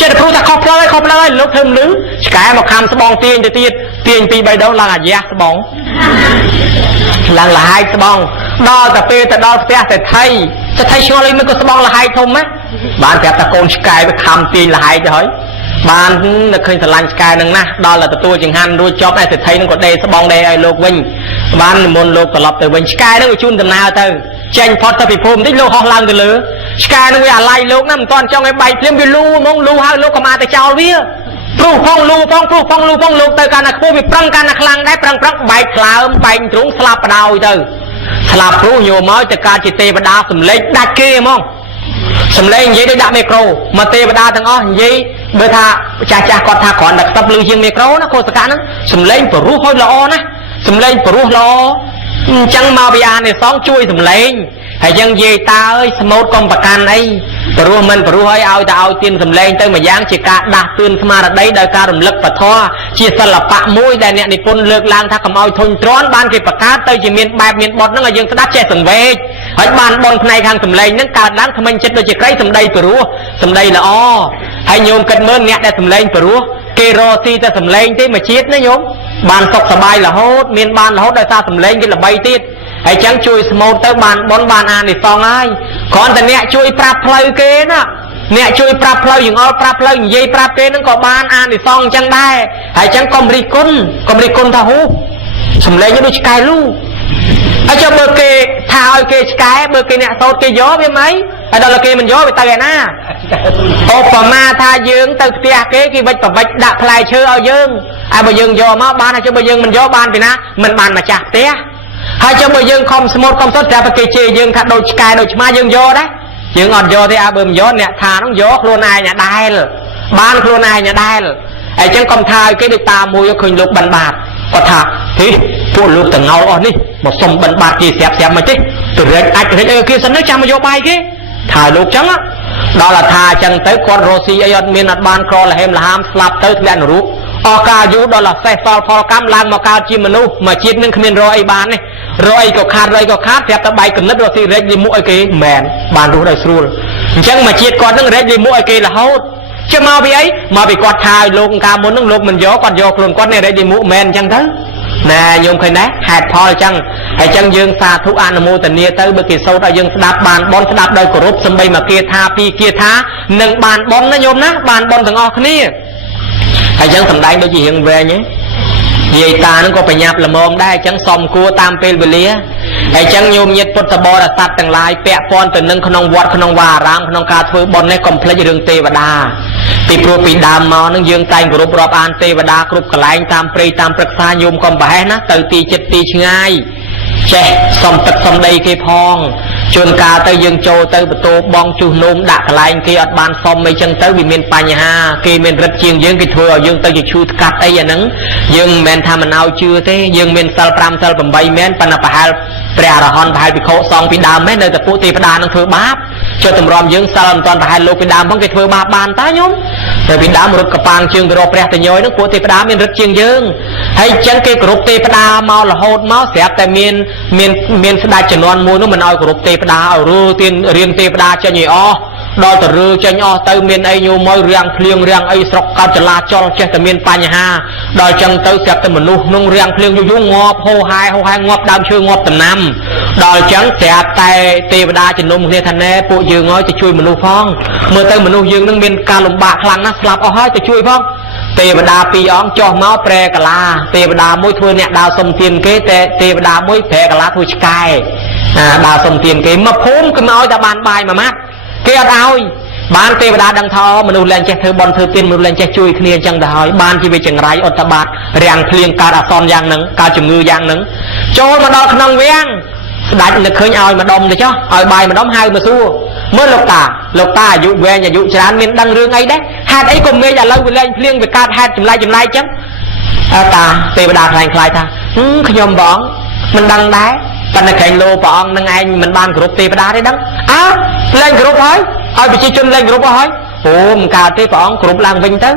ចិត្តព្រុសតែខុសផ្លូវហើយលោកធ្វើមលឺឆ្កែមកខំស្បងទាញទៅទៀតទាញពីរបីដងឡើងអាយ៉ាស្បងឡើងលហាយស្បងដល់តែពេលទៅដល់ផ្ទះសេដ្ឋីឆ្ងល់អីមិនក៏ស្បងលហាយធំណាបានប្រាប់តែកូនឆ្កែវាខំទាញលហាយទៅហើយបាននឹកឃើញស្រឡាញ់ឆ្កែនឹងណាដល់តែទទួលចង្ហាន់រួចចប់ឯសេដ្ឋីនឹងក៏ដេស្បងដេឲ្យលោកវិញបាននិមន្តលោកត្រឡប់ទៅវិញឆ្កែនឹងជូនដំណើរទៅចេញផុតទៅពីភូមិតិចលោកហោះឡើងទៅលើឆ្កែនឹងវាអាឡ័យលោកណាមិនទាន់ចង់ឲ្យបែកភ្លាមវាលូហ្មងលូហើយលោកក៏មកទៅចោលវាព្រុសផងលូផងលោកទៅកាន់តែខ្ពស់វាប្រឹងកាន់តែខ្លាំងដែរប្រឹងបែកខ្លើមបែកទ្រូងស្លាប់បដ ாய் ទៅស្លាប់ព្រុសញោមមកទៅកើតជាទេវតាសំលេងដាច់គេហ្មងសំលេងនិយាយដូចដាក់មីក្រូមកទេវតាទាំងអស់និយាយបើថាចាស់គាត់ថាគ្រាន់តែខ្ទប់លឺជាងមីក្រូណាកោសកៈហ្នឹងសំលេងព្រោះហើយល្អណាស់សំលេងព្រោះល្អអញ្ចឹងមកវិអាននេះសងជួយសំលេងហើយយើងនិយាយតើអើយស្មូតកុំប្រកាន់អីព្រោះមិនព្រោះឲ្យទៀនសំលេងទៅមួយយ៉ាងជាការដាស់តឿនស្មារតីដោយការរំលឹកពធជាសិល្បៈមួយដែលអ្នកនិពន្ធលើកឡើងថាកុំឲ្យធុញទ្រាន់បានគេបង្កើតទៅជាមានបែបមានបទហ្នឹងឲ្យយើងស្ដាប់ចេះសង្វេគហើយបានបនផ្នែកខាងសំលេងហ្នឹងកើតឡើងថ្មិញចិត្តដូចជាក្រីសំដីព្រោះសំដីល្អហើយញោមគិតមើលអ្នកដែលសំលេងព្រោះគេរកទីតែសំលេងទេមួយជាតិណាញោមបានសុខសប្បាយរហូតមានបានរហូតដោយសារសំលេងគេល្បីទៀតហើយចឹងជួយស្មូតទៅបានបនបានអានិសងហើយគ្រាន់តែអ្នកជួយប្រាប់ផ្លូវគេណាអ្នកជួយប្រាប់ផ្លូវយើងអល់ប្រាប់ផ្លូវនិយាយប្រាប់គេហ្នឹងក៏បានអានិសងចឹងដែរហើយចឹងកុំរិះគន់ថាហូសំលេងដូចឆ្កែលូហើយចុះបើគេថាឲ្យគេឆ្កែបើគេអ្នកសោតគេយកវាមិនហើយដល់គេមិនយកវាទៅឯណាឧបមាថាយើងទៅផ្ទះគេវិច្ចប្រវិច្ចដាក់ផ្លែឈើឲ្យយើងហើយបើយើងយកមកបានហើយចុះបើយើងមិនយកបានពីណាមិនបានម្ចាស់ផ្ទះហើយចុះបើយើងខំស្មូតខំសុតតែគេជេរយើងថាដូចឆ្កែដូចឆ្មាយើងយកដែរយើងអត់យកទេបើមិនយកអ្នកថានោះយកខ្លួនឯងណាដែលបានខ្លួនឯងណាដែលហើយចឹងកុំថាឲ្យគេដូចតាមួយឃើញលោកបិណ្ឌបាតគាត់ថាហេពួកលោកទាំងងោអស់នេះមកសុំបិណ្ឌបាតគេស្រាប់មិនទេទៅរែកអាចរែកអីគេសិនទៅចាំមកយកបាយគេថាលោកចឹងដល់ថាចឹងទៅគាត់រស់ស៊ីអីអត់មានអត់បានក្រលហេមលហាមស្លាប់ទៅធ្លាក់នរកអស់ការយូរដល់សេះសល់ផលកម្មឡើងមកកើតជាមនុស្សមកជាតិនឹងគ្មានរកអីបានទេរកអីក៏ខាតប្រាប់តែបែកកំណត់រស់ស៊ីរែកលីមុខឲ្យគេមែនបានរស់ដោយស្រួលអញ្ចឹងមកជាតិគាត់នឹងរែកលីមុខឲ្យគេរហូតចាំមកពីអីមកពីគាត់ថាឲ្យលោកកាលមុននឹងលោកមិនយកគាត់យកខ្លួនគាត់នេះរែកលីមុខមែនអញ្ចឹងទៅណែញោមឃើញដែរហេតុផលអញ្ចឹងហើយអញ្ចឹងយើងសាធុអនុមោទនាទៅបើគេសូត្រឲ្យយើងស្ដាប់បានបនស្ដាប់ដោយគោរពសំបីមកគាថាពីរគាថានឹងបានបនណាញោមណាបានបនទាំងអស់គ្នាហើយអញ្ចឹងសំដែងដូចជារៀងវែងហ្នឹងនិយាយតានឹងក៏ប្រញាប់ល្មមដែរអញ្ចឹងសមគួរតាមពេលវេលាហើយអញ្ចឹងញោមញាតិពុទ្ធបរិស័ទទាំងឡាយពាក់ព័ន្ធទៅនឹងក្នុងវត្តក្នុងវាអារាមក្នុងការធ្វើបុណ្យនេះកុំភ្លេចរឿងទេវតាពីព្រោះពីដើមមកនឹងយើងតែងគោរពរាប់អានទេវតាគ្រប់កន្លែងតាមព្រៃតាមព្រឹក្សាញោមកុំប្រហែសណាទៅទីចិត្តទីឆ្ងាយចេះសំទឹកសំដីគេផងជួនកាលទៅយើងចូលទៅបន្ទោបងជុះនោមដាក់កន្លែងគេអត់បានសមអីចឹងទៅវាមានបញ្ហាគេមានរិទ្ធជាងយើងគេធ្វើឲ្យយើងទៅជាឈឺស្កាត់អីអាហ្នឹងយើងមិនមែនថាមិនឲ្យជឿទេយើងមានសិល5សិល8មែនប៉ុន្តែប្រហែលព្រះអរហន្តប្រហែលភិក្ខុសង្ឃពីដើមមែននៅតែពួកទេវតានឹងធ្វើបាបចុះតម្រាំយើងសិលមិនទាន់ប្រហែលលោកពីដើមផងគេធ្វើបាបបានតាញោមតែពីដើមរត់កប៉ាងជើងទៅរកព្រះតញយនឹងពួកទេវតាមានរិទ្ធជាងយើងហើយចឹងគេគោរពទេវតាមករហូតមកស្រាប់តែមានស្ដេចជំនាន់មួយនោះមិនឲ្យគោរពទេវតាឲ្យរើទៀនរៀងទេវតាចេញឲ្យអស់ដល់ទៅរើចេញអស់ទៅមានអីញោមមករាំងភ្លៀងរាំងអីស្រុកកោតចលាចលចេះតែមានបញ្ហាដល់ចឹងទៅស្រាប់តែមនុស្សក្នុងរាំងភ្លៀងយូរងាប់ហូរហាយងាប់ដើមឈើងាប់ដំណាំដល់ចឹងស្រាប់តែទេវតាជំនុំគ្នាថាណែពួកយើងឲ្យទៅជួយមនុស្សផងមើលទៅមនុស្សយើងនឹងមានការលំបាកខ្លាំងណាស់ស្លាប់អស់ហើយទៅជួយផងទេវតាពីរអង្គចុះមកប្រែកាឡាទេវតាមួយធ្វើអ្នកដើរសុំទានគេតែទេវតាមួយប្រែកាឡាធ្វើឆ្កែដើរសុំទានគេមកភូមិគឺមកឲ្យតែបានបាយមួយម៉ាត់គេអត់ឲ្យ បានទេវតាដឹងថាមនុស្សលែងចេះធ្វើបន់ធ្វើទានមនុស្សលែងចេះជួយគ្នាអញ្ចឹងទៅហើយបានជាវាចង្រៃអត្តបាតរាំងភ្លៀងកើតអាសន្នយ៉ាងហ្នឹងកើតជំងឺយ៉ាងហ្នឹងចូលមកដល់ក្នុងវាំងស្ដេចនឹកឃើញឲ្យម្ដុំទៅចុះឲ្យបាយម្ដុំហៅមកសួរមើលលោកតាអាយុវែងអាយុច្រើនមានដឹងរឿងអីដែរហេតុអីក៏មេឃឥឡូវវាលែងភ្លៀងវាកើតហេតុចម្លែកអញ្ចឹងតាទេវតាខ្លាំងខ្លាយថាខ្ញុំបងមិនដឹងដែរប៉ុន្តែក្រែងលោព្រះអង្គនឹងឯងមិនបានគោរពទេវតាទេដឹងលែងគោរពហើយឲ្យប្រជាជនលែងគោរពហើយអូមិនកើតទេព្រះអង្គគោរពឡើងវិញទៅ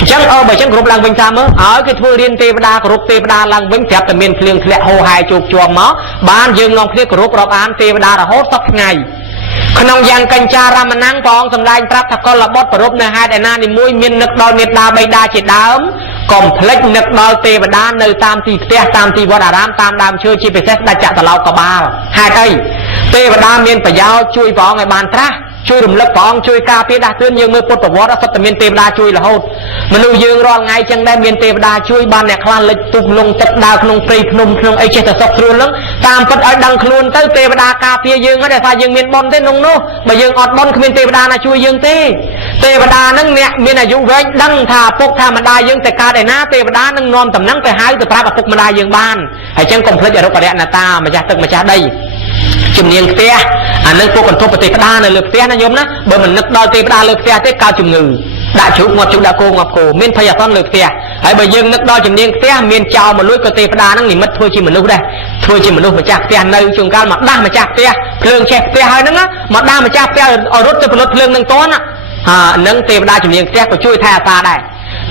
អញ្ចឹងបើអញ្ចឹងគោរពឡើងវិញតាមមើលឲ្យគេធ្វើរៀនទេវតាគោរពទេវតាឡើងវិញប្រាប់តែមានភ្លៀងធ្លាក់ហូរហែជោគជាប់មកបានយើងនាំគ្នាគោរពរាប់អានទេវតារហូតសពថ្ងៃក្នុងយ៉ាងកញ្ចារមណង្គព្រះអង្គសម្ដែងប្រាប់ថាកុលបុត្រប្រពនៅហេតុឯណានីមួយមាននឹកដល់មេត្តាបិតាជាដើមកុំភ្លេចនឹកដល់ទេវតានៅតាមទីផ្ទះតាមទីវត្តអារាមតាមដើមឈើជាពិសេសស្ដេចចតុឡោកបាលហេតុអីទេវតាមានប្រយោជន៍ជួយព្រះអង្គឲ្យបានត្រាស់ជួយរំលឹកព្រះអង្គជួយការពារដាស់តឿនយើងមើលពុទ្ធប្រវត្តិសុទ្ធតែមានទេវតាជួយរហូតមនុស្សយើងរាល់ថ្ងៃចឹងដែរមានទេវតាជួយបានអ្នកខ្លះលិចទុះលងទឹកដើរក្នុងព្រៃភ្នំក្នុងអីចេះតែសុខស្រួលហ្នឹងតាមពិតឲ្យដឹងខ្លួនទៅទេវតាការពារយើងហ្នឹងដែលថាយើងមានបុណ្យទេក្នុងនោះបើយើងអត់បុណ្យគ្មានទេវតាណាជួយយើងទេទេវតាហ្នឹងអ្នកមានអាយុវែងដឹងថាឪពុកថាម្ដាយយើងទៅកើតឯណាទេវតានឹងនាំតំណែងទៅហៅទៅប្រាប់ឪពុកម្ដាយយើងបានហើយចឹងកុំភ្លេចអរុបរណតាម្ចាស់ទឹកម្ចាស់ដីជំនាញផ្ទះអានឹងពួកកន្ធពទេវតានៅលើផ្ទះណាញោមណាបើមិននឹកដល់ទេវតាលើផ្ទះទេកើតជំងឺដាក់ជ្រូកងាប់ជ្រូកដាក់គោងាប់គោមានភ័យអាសន្នលើផ្ទះហើយបើយើងនឹកដល់ជំនាញផ្ទះមានចោលមកលួចក៏ទេវតាហ្នឹងនិមិត្តធ្វើជាមនុស្សដែរធ្វើជាមនុស្សម្ចាស់ផ្ទះនៅជួនកាលមកដាស់ម្ចាស់ផ្ទះភ្លើងឆេះផ្ទះហើយហ្នឹងមកដាស់ម្ចាស់ផ្ទះឲ្យរត់ទៅផលិតភ្លើងនឹងតន់ហ្នឹងទេវតាជំនាញផ្ទះក៏ជួយថែអាសាដែរ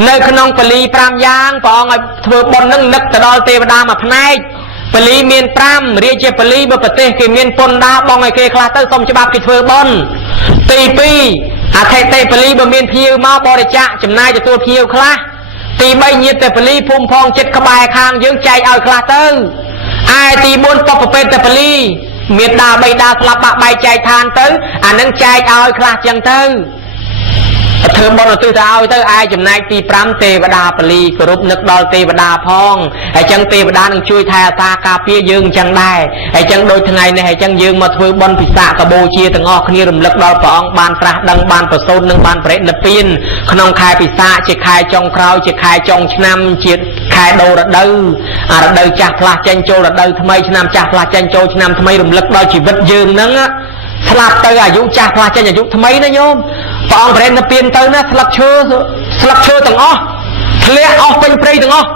នៅក្នុងពលី5យ៉ាងព្រះអង្គឲ្យធ្វើបុណ្យហ្នឹងនឹកទៅដល់ទេវតាមួយផ្នែកពលីមាន5រាជាពលីបើប្រទេសគេមានពន្ធដារបងឲ្យគេខ្លះទៅសុំច្បាប់គេធ្វើបុណ្យទី2អធិទេពលីបើមានភ្ញៀវមកបរិច្ចាគចំណាយទទួលភ្ញៀវខ្លះទី3ញាតិទេពលីភូមិផងចិត្តក្បែរខាងយើងចែកឲ្យខ្លះទៅឯទី4បពពេតទេពលីមេត្តាបិតាស្លាប់បាក់បែកចែកឋានទៅអានឹងចែកឲ្យខ្លះចឹងទៅធ្វើបុណ្យឧទ្ទិសទៅឲ្យទៅឯចំណែកទី5ទេវតាពលីគោរពនឹកដល់ទេវតាផងហើយចឹងទេវតានឹងជួយថែអាសាការពារយើងចឹងដែរហើយចឹងដូចថ្ងៃនេះហើយចឹងយើងមកធ្វើបុណ្យពិសាខបូជាទាំងអស់គ្នារំលឹកដល់ព្រះអង្គបានត្រាស់ដឹងបានប្រសូតនិងបានបរិនិព្វានក្នុងខែពិសាខជាខែចុងក្រោយជាខែចុងឆ្នាំជាខែដូររដូវរដូវចាស់ផ្លាស់ចេញចូលរដូវថ្មីឆ្នាំចាស់ផ្លាស់ចេញចូលឆ្នាំថ្មីរំលឹកដល់ជីវិតយើងហ្នឹងស្លាប់ទៅអាយុចាស់ផ្លាស់ចេញអាយុថ្មីណាញោមព្រះអង្គបរិនិព្វានទៅណាស្លឹកឈើទាំងអស់ធ្លាក់អស់ពេញព្រៃទាំងអស់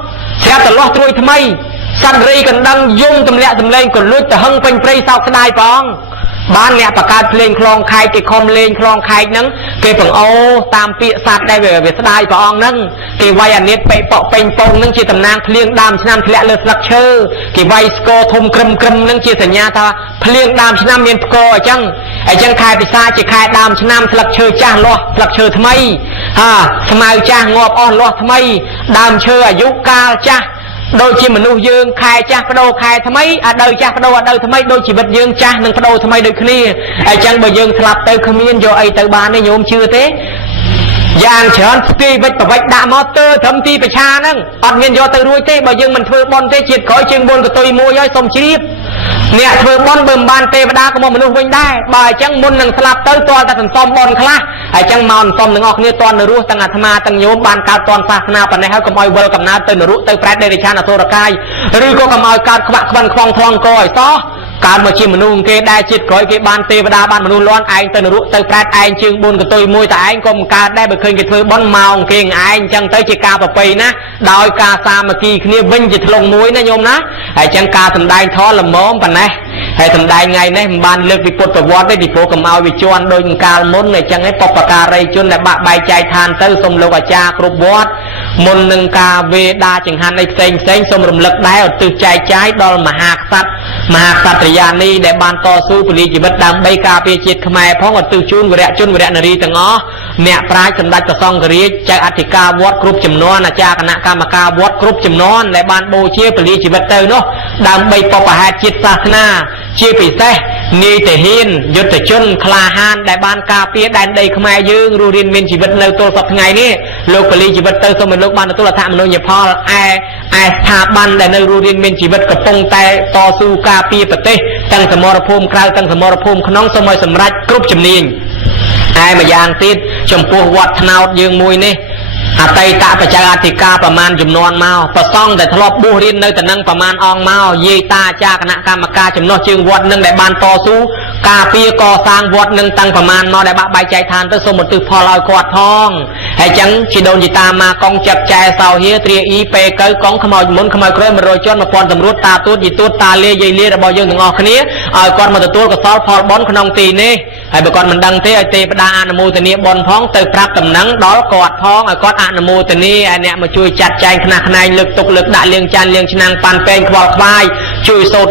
ស្រាប់តែលាស់ត្រួយថ្មីសត្វរីកណ្ដឹងយំទម្លាក់សម្លេងក៏លួចទៅហឹងពេញព្រៃសោកស្ដាយព្រះអង្គបានអ្នកបកើតភ្លេងខ្លងខែកគេខំលេងខ្លងខែកហ្នឹងគេបង្អូតាមពាក្យសត្វដែលវាស្ដាយព្រះអង្គហ្នឹងគេវាយអានិតពេប៉ពេញពងហ្នឹងជាតំណាងភ្លៀងដើមឆ្នាំធ្លាក់លើស្លឹកឈើគេវាយស្គរធំក្រឹមហ្នឹងជាសញ្ញាថាភ្លៀងដើមឆ្នាំមានផ្គរអញ្ចឹងខែពិសាជាខែដើមឆ្នាំស្លឹកឈើចាស់លាស់ស្លឹកឈើថ្មីស្មៅចាស់ងាប់អស់លាស់ថ្មីដើមឈើអាយុកាលចាស់ដូចជាមនុស្សយើងខែចាស់បដូរខែថ្មីអាដូវចាស់បដូរអាដូវថ្មីដូចជីវិតយើងចាស់និងបដូរថ្មីដូចគ្នាអញ្ចឹងបើយើងស្លាប់ទៅគ្មានយកអីទៅបានទេញោមជឿទេយ៉ាងច្រើនស្ទាយវិចប្រវិចដាក់មកទៅត្រឹមទីប្រឆាហ្នឹងអត់មានយកទៅរួចទេបើយើងមិនធ្វើបុណ្យទេជាតិក្រោយជើងបុណ្យកតុយមួយហើយសូមជ្រាបអ្នកធ្វើបុណ្យបើមិនបានទេវតាក៏មកមនុស្សវិញដែរបើអញ្ចឹងមុននឹងស្លាប់ទៅទាល់តែសន្សំបុណ្យខ្លះហើយអញ្ចឹងមកសន្សំទាំងអស់គ្នាទាន់នៅរស់ទាំងអាត្មាទាំងញោមបានកើតទាន់សាសនាប៉ុណ្ណេះហើយកុំឲ្យវិលកំណើតទៅនរកទៅប្រែតដេរឆានអសុរកាយឬក៏កុំឲ្យកើតខ្វាក់ខ្វិនខ្វងថងកឲ្យសោះកើតមកជាមនុស្សគេដែរជាតិក្រោយគេបានទេវតាបានមនុស្សលាន់ឯងទៅនរកទៅប្រែតឯងជើង4កតុយមួយតែឯងក៏មិនកើតដែរបើឃើញគេធ្វើបុណ្យមកគេឯងអញ្ចឹងទៅជាការប្រពៃណាដោយការសាមគ្គីគ្នាវិញជាធ្លុងមួយណាញោមណាហើយអញ្ចឹងការសម្ដែងធម៌ល្មមប៉ុណ្ណេះហើយសម្ដែងថ្ងៃនេះមិនបានលើកពីពុទ្ធប្រវត្តិទេពីព្រោះកុំឲ្យវាជន់ដូចកាលមុនអញ្ចឹងឯងបពការីជនដែលបាក់បែកចែកឋានទៅសូមលោកអាចារ្យគ្រប់វត្តមុននឹងការវេដាចង្ហាន់អីផ្សេងសូមរំលឹកដែរឧទ្ទិសចែកចាយដល់មហាក្សត្រយានីដែលបានតស៊ូពលីជីវិតដើម្បីការពារជាតិខ្មែរផងឧទ្ទិសជូនវរៈជនវរៈនារីទាំងអស់អ្នកប្រាជ្ញសម្ដេចព្រះសង្ឃរាជចៅអធិការវត្តគ្រប់ចំនួនអាចារ្យគណៈកម្មការវត្តគ្រប់ចំនួនដែលបានបូជាពលីជីវិតទៅនោះដើម្បីបព្វហេតុជាតិសាសនាជាពិសេសនាយទាហានយុទ្ធជនក្លាហានដែលបានការពារដែនដីខ្មែរយើងរស់រានមានជីវិតនៅទល់សពថ្ងៃនេះលោកពលីជីវិតទៅសូមឲ្យលោកបានទទួលអត្ថមនោញ្ញផលឯស្ថាប័នដែលនៅរស់រានមានជីវិតកំពុងតែតស៊ូការពារប្រទេសទាំងសមរភូមិក្រៅទាំងសមរភូមិក្នុងសូមឲ្យសម្រេចគ្រប់ជំនាញ ai mà giang tiết trong cuộc vọt nào dương mùi nè tay tạ phải chạy thì caประมาณ chùm non mau và xong để thọp bu riêng nơi tận năng ประมาณ ong mau dây ta cha cana cam ca chùm nó chương vọt nâng để ban to su cà phê co sang vọt nâng tăng ประมาณ nó để bác bay chạy than tới số một từ phò lòi quạt thong hay chẳng chỉ đồn gì ta mà con chập chạy sau hiế tria ý pe cây con không mỏi muốn không mỏi cười mà rồi cho nó còn tầm rút ta tốt gì tốt ta lia dây lia là bao nhiêu thằng ngọc khía con mà từ tôi có sáu phò bón con ông tì nè hay bà con mình đăng thế ai tê đa an mô tê bón phong từ prap tầm nắng đó quạt phong con an mô tê anh em mà chui chặt chanh khna này lực tục lực đại liên chan liên năng pan pen quạt vai chui sột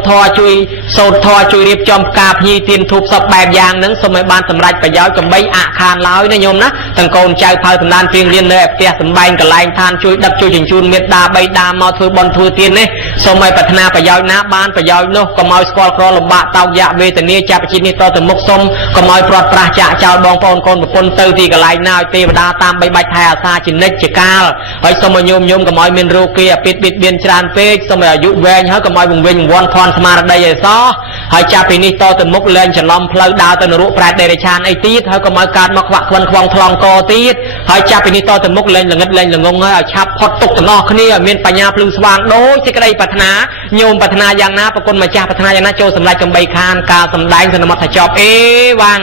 thò chui riệp trong cà phê tiền thục sập bẹp giang nắng xong mấy ban tầm rạch phải giáo trong bay khan láo đấy nhôm ná thằng con trai phơi thằng đan phiên liên nơi tia tầm bay cả lai than chui đập chui chỉnh chun miệt đa bay đa mau thôi bon thôi tiền đấy xong mấy bạch na phải giáo ná ban phải giáo nô còn mọi squall crawl lồng bạ tàu dạ về từ nia chạp chi nia to từ mốc sông còn mọi prot pra chạ chào bong con một con tư thì cả lai nào tê đa tam bay bạch hai xa chỉ nết chỉ cao hỏi xong rồi nhôm còn mọi miền rô kia bịt biên tràn phê xong rồi dụ về nhớ còn mọi vùng bên one thon smart đây vậy đó hỏi chạp thì nia to từ mốc lên chẩn lom phơi đào từ nụ pra đây để chan ấy tít hỏi còn mọi card mặc vạc quần quòng thòng co tít hỏi chạp thì nia to từ mốc lên là ngất lên là ngông hơi chạp hot tục từ nọ kia miền Panya Plung Swang đối cái đâyปัฒนาโยมปัฒนาอย่างน่าประกนมาจากปัฒนาอย่างน่าโจสำหรับจำใบคานกาสำได้สนมัตถจอบวัง